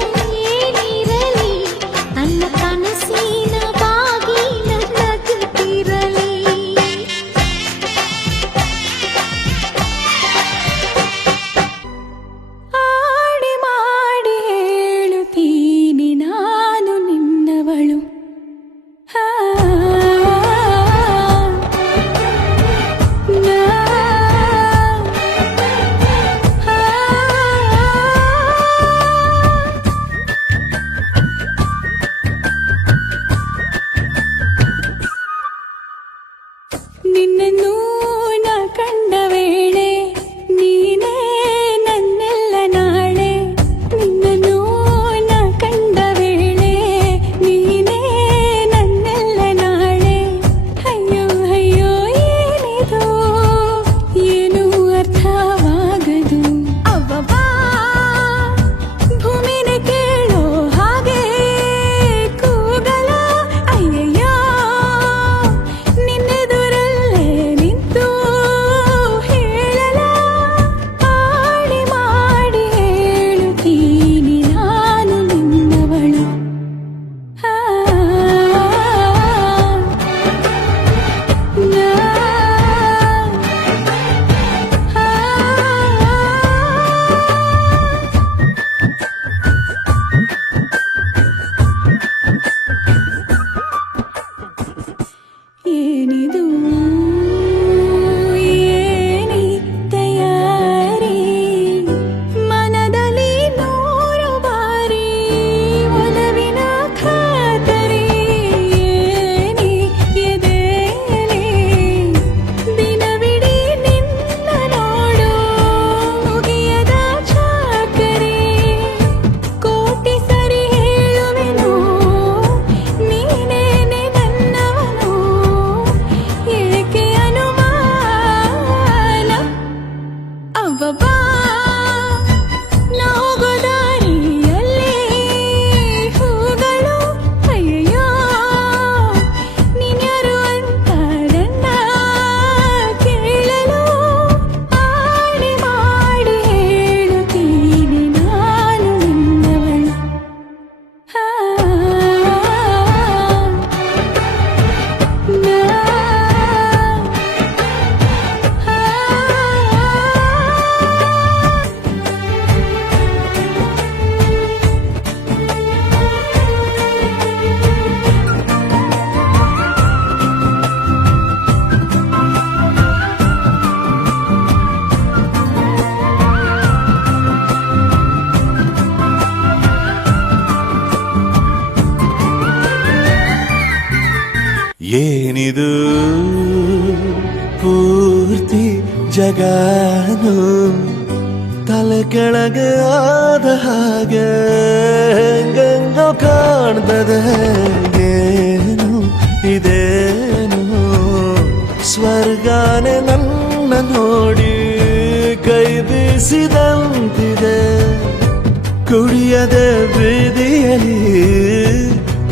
ಏನಿದು ಪೂರ್ತಿ ಜಗನು ತಲೆ ಕೆಳಗೆ ಆದ ಹಾಗೆ ಗಂಗೋ ಕಾಣ್ತದೆ ಏನು ಇದೇನು ಸ್ವರ್ಗಾನೆ ನನ್ನ ನೋಡಿ ಕೈ ಬೀಸಿದಂತಿದೆ ಕುಡಿಯದೆ ಬೀದಿಯಲ್ಲಿ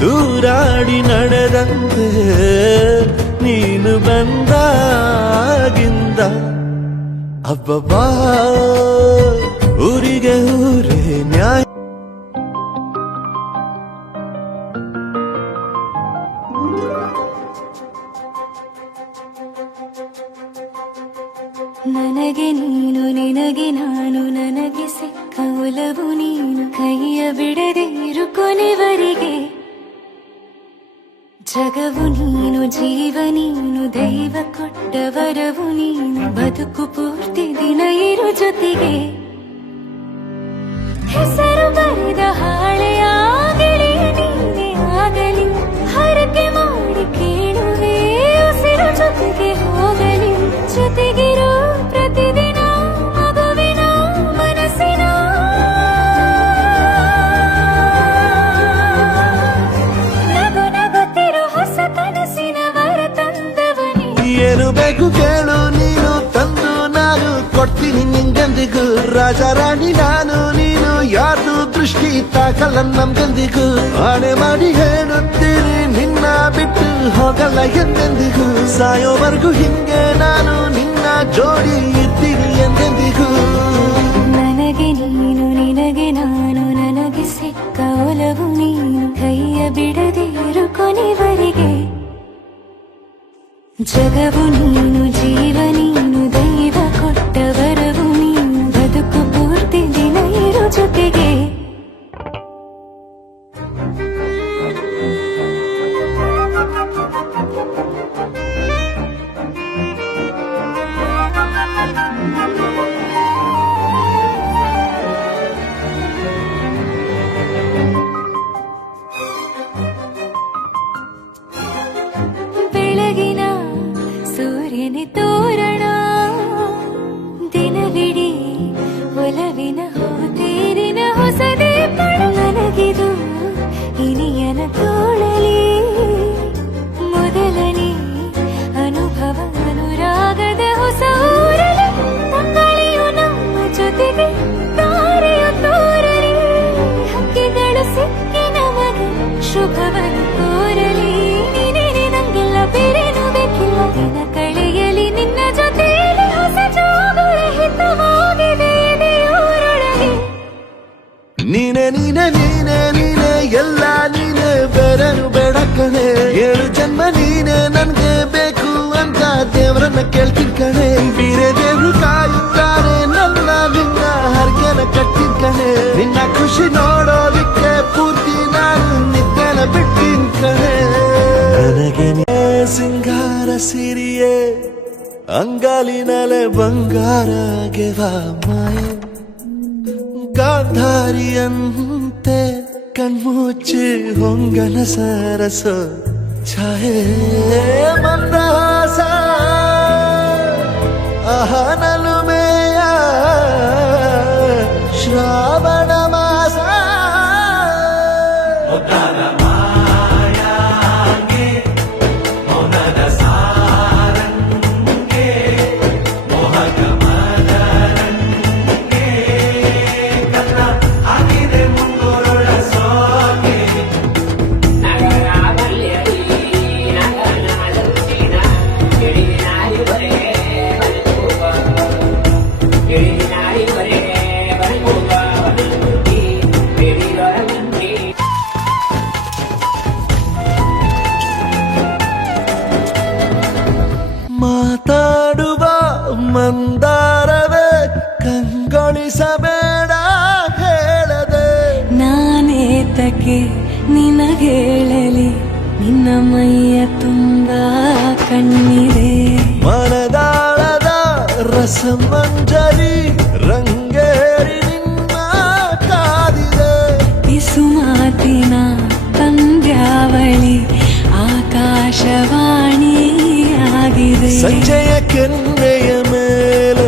ದೂರಾಡಿ ನಡೆದಂತೆ ನೀನು ಬಂದಾಗಿಂದ ಅಬ್ಬಬ್ಬಾ ಊರಿಗೆ ಊರೇ ನ್ಯಾಯ ನನಗೆ ನೀನು ನಿನಗೆ ನಾನು ನನಗೆ ಸಿಕ್ಕ ಒಲವು ನೀನು ಕೈಯ ಬಿಡದೆ ಇರು ಕೊನೆವರೆಗೆ ಜಗವು ನೀನು ಜೀವ ನೀನು ದೈವ ಕೊಟ್ಟ ವರವು ನೀನು ಬದುಕು ಪೂರ್ತಿ ದಿನ ಇರು ಜೊತೆಗೆ ಹೆಸರು ಬರೆದ ಹಾಳೆಯಾಗಲಿ ನೀನೆ ಆಗಲಿ ಹರಕೆ ಮಾಡಿ ಕೇಳುವೆ ಉಸಿರು ಜೊತೆಗೆ ಹೋಗಲಿ ಜೊತೆಗಿರೋ ಪ್ರತಿದಿನ ಮಗುವಿನ ಮನಸ್ಸಿನ ನಗು ನಗುತ್ತಿರೋ ಹೊಸ ಕನಸಿನ ವರ ತಂದವನೇ ಏನು ಬೇಕು ಕೇಳು ನೀನು ತಂದು ನಾನು ಕೊಡ್ತೀನಿ ನಿಂಗೆಂದಿಗೂ ರಾಜ ರಾಣಿ ನಾನು ನೀನು ಯಾರ್ದು ದೃಷ್ಟಿ ತಾಕಲ್ಲ ನಮ್ಗೆಂದಿಗೂ ಆಣೆ ಮಾಡಿ ಹೇಳುತ್ತೀನಿ ನಿನ್ನ ಬಿಟ್ಟು ಹೋಗಲ್ಲ ಎಂದೆಂದಿಗೂ ಸಾಯೋವರೆಗೂ ಹಿಂಗೆ ನಾನು ನಿನ್ನ ಜೋಡಿ ಇದ್ದೀನಿ ಎಂದೆಂದಿಗೂ ನನಗೆ ನೀನು ನಿನಗೆ ನಾನು ನನಗೆ ಸಿಕ್ಕ ಒಲವು ನೀನು ಕೈಯ ಬಿಡದೆ ಇರು ಕೊನೆವರೆಗೆ ಜಗವು ನೀನು ಜೀವ ನೀನು ದೈವ ಕೊಟ್ಟ ವರವು ನೀನು ಬದುಕು ಪೂರ್ತಿ ದಿನ ಇರು ಜೊತೆಗೆ ಬೆಳಗಿನ ಸೂರ್ಯನ ತೋರಣ ದಿನವಿಡೀ ಒಲವಿನ ಹೋತೇರಿನ ಹೊಸದೇ ನನಗಿದು ಇನಿಯನ ತೋಳಲಿ ಮೊದಲನೇ ಅನುಭವ ಅನುರಾಗದ ಹೊಸ ಊರಲಿ ತಂಗಳಿಯು ನಮ್ಮ ಜೊತೆಗೆ ತಾರೆಯ ತೋರಲಿ ಹಕ್ಕಿಗಳು ಸಿಕ್ಕಿ ನಮಗೆ ಶುಭವನ್ನು ಕೋರಲಿ ನೀನೇ ನಂಗೆಲ್ಲ ಬೇರೇನು ಬೇಕಿಲ್ಲ ದಿನ ಕಳೆಯಲಿ ನಿನ್ನ ಜೊತೆಯಲ್ಲಿ ಹೊಸ ಜೋಗುಳ ಹಿತವಾಗಿದೆ ಇದೆಯೂರೊಳಗೆ ನೀನೆ ನೀನೆ ನೀನೆ ನೀನೆ ಎಲ್ಲ ನೀನೆ ಬೇರೆನು ಬೇಡ ಕಣೆ 7 ಜನ್ಮ ನೀನೆ ನನ್ಗೆ ಬೇಕು ಅಂತ ದೇವರನ್ನ ಕೇಳ್ತೀನಿ ಕಣೆ ಬೀರೆ ದೇವ್ರು ಕಾಯುತ್ತಾರೆ ನನ್ನ ನಿನ್ನ ಹರ್ಗೆನ ಕಟ್ಟಿನ ಕಣೆ ನಿನ್ನ ಖುಷಿ ನೋಡೋದಿಕ್ಕೆ ಪೂರ್ತಿ ನಾನು ನಿದ್ದೆನ ಬಿಟ್ಟಿನ ಕಣೆ ನನಗೆ ಸಿಂಗಾರ ಸಿರಿಯೇ ಅಂಗಾಲಿನಲೆ ಬಂಗಾರ ಗೆವಾ ಮಾಯೆ ಗಾಂಧಾರಿಯಂತೆ ಕಣ್ಮುಚ್ಚಿ ಹೊಂಗನ ಸರಸ ಛಾಯೆ ಮಂದಹಾಸ ಅಹನಲುಮೆಯ ಶ್ರಾವಣ ಮಾಸ ಮಾತಾಡುವ ಮಂದಾರವೇ ಕಂಗೊಳಿಸಬೇಡ ಹೇಳದೆ ನಾನೇತಕ್ಕೆ ನಿನಗೇಳಲಿ ನಿನ್ನ ಮೈಯ ತುಂಬ ಕಣ್ಣಿದೆ ಮನದಾಳದ ರಸಮಂಜರಿ ರಂಗೇರಿ ನಿನ್ನ ಕಾದಿದೆ ಬಿಸು ಮಾತಿನ ಪಂದ್ಯಾವಳಿ ಆಕಾಶವಾಣಿ ಸಂಜೆಯ ಕೆನ್ನೆಯ ಮೇಲೆ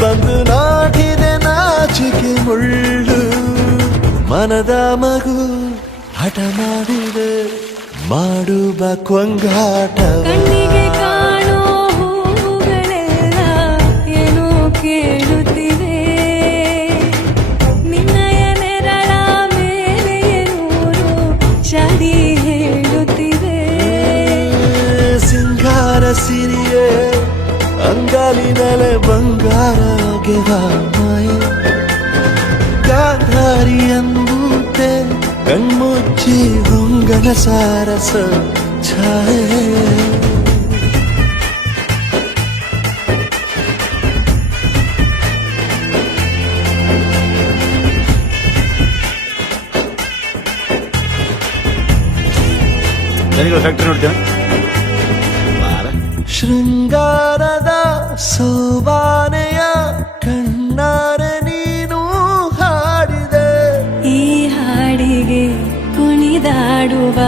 ಬಂದು ನಾಟಿದೆ ನಾಚಿಕೆ ಮುಳ್ಳು ಮನದ ಮಗು ಹಠ ಮಾಡಿದೆ ಮಾಡುವ ಕೊಂಗಾಟವ ಕಣ್ಣಿಗೆ ಕಾಣೋ ಹೂಗಳೆಲ್ಲ ಏನೋ ಕೇಳುತ್ತಿವೆ ನಿನ್ನಯ ನೆರಳ ಮೇಲೆ ನೂರು ಚಾಡಿ ಹೇಳುತ್ತಿವೆ ಸಿಂಗಾರ ಸಿರಿಯೇ ಅಂಗಾಲಿನಲೆ ಬಂಗಾರಗೆ ಮಾಯ ಗಾಂಧಾರಿ ಎಂಬೂತೆ ಕಣ್ಮುಚ್ಚಿ ಹೊಂಗನ ಸಾರಸ ಛಾಯೆ ಫ್ಯಾಕ್ಟ್ರಿ ನೋಡ್ತೀವಿ ಶೃಂಗಾರದ ಸೋಬಾನೆಯ ಕಣ್ಣಾರೆ ನೀನು ಹಾಡಿದೆ ಈ ಹಾಡಿಗೆ ಕುಣಿದಾಡುವ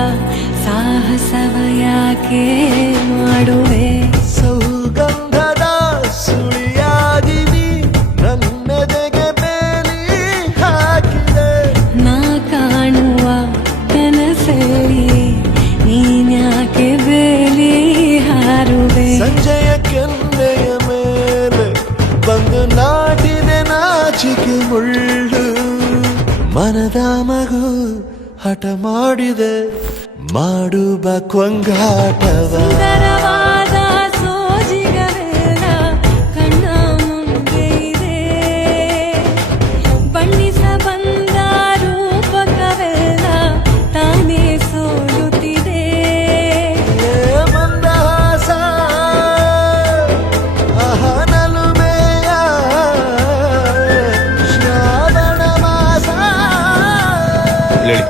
ಸಾಹಸವ ಯಾಕೆ ಮಾಡುವೆ ಸೌಗಂಧದ ಸುಳಿಯಾಗಿ ನೀ ನನ್ನೆದೆಗೆ ಬೇಲಿ ಹಾಕಿದೆ ನಾ ಕಾಣುವ ಕನಸಲ್ಲಿ ನೀನ್ಯಾಕೆ ಬೇಲಿ ಹಾರುವೆ ಸಂಜೆಯ ಕೆನ್ನೆಯ ಮೇಲೆ ಬಂದು ನಾಟಿದೆ ನಾಚಿಕೆ ಮುಳ್ಳು ಮನದ ಮಗು ಹಠ ಮಾಡಿದೆ ಮಾಡುವ ಕೊಂಗಾಟವ ಸುಂದರವಾದ ಸೋಜಿಗವೆಲ್ಲ ಕಣ್ಣ ಮುಂದೆ ಇದೆ ಬಣ್ಣಿಸ ಬಂದ ರೂಪಕವೆಲ್ಲ ತಾನೇ ಸೋಲುತ್ತಿದೆ ಮಂದಹಾಸ ಅಹನಲುಮೆಯ ಶ್ರಾವಣ ಮಾಸ ಹೇಳಿ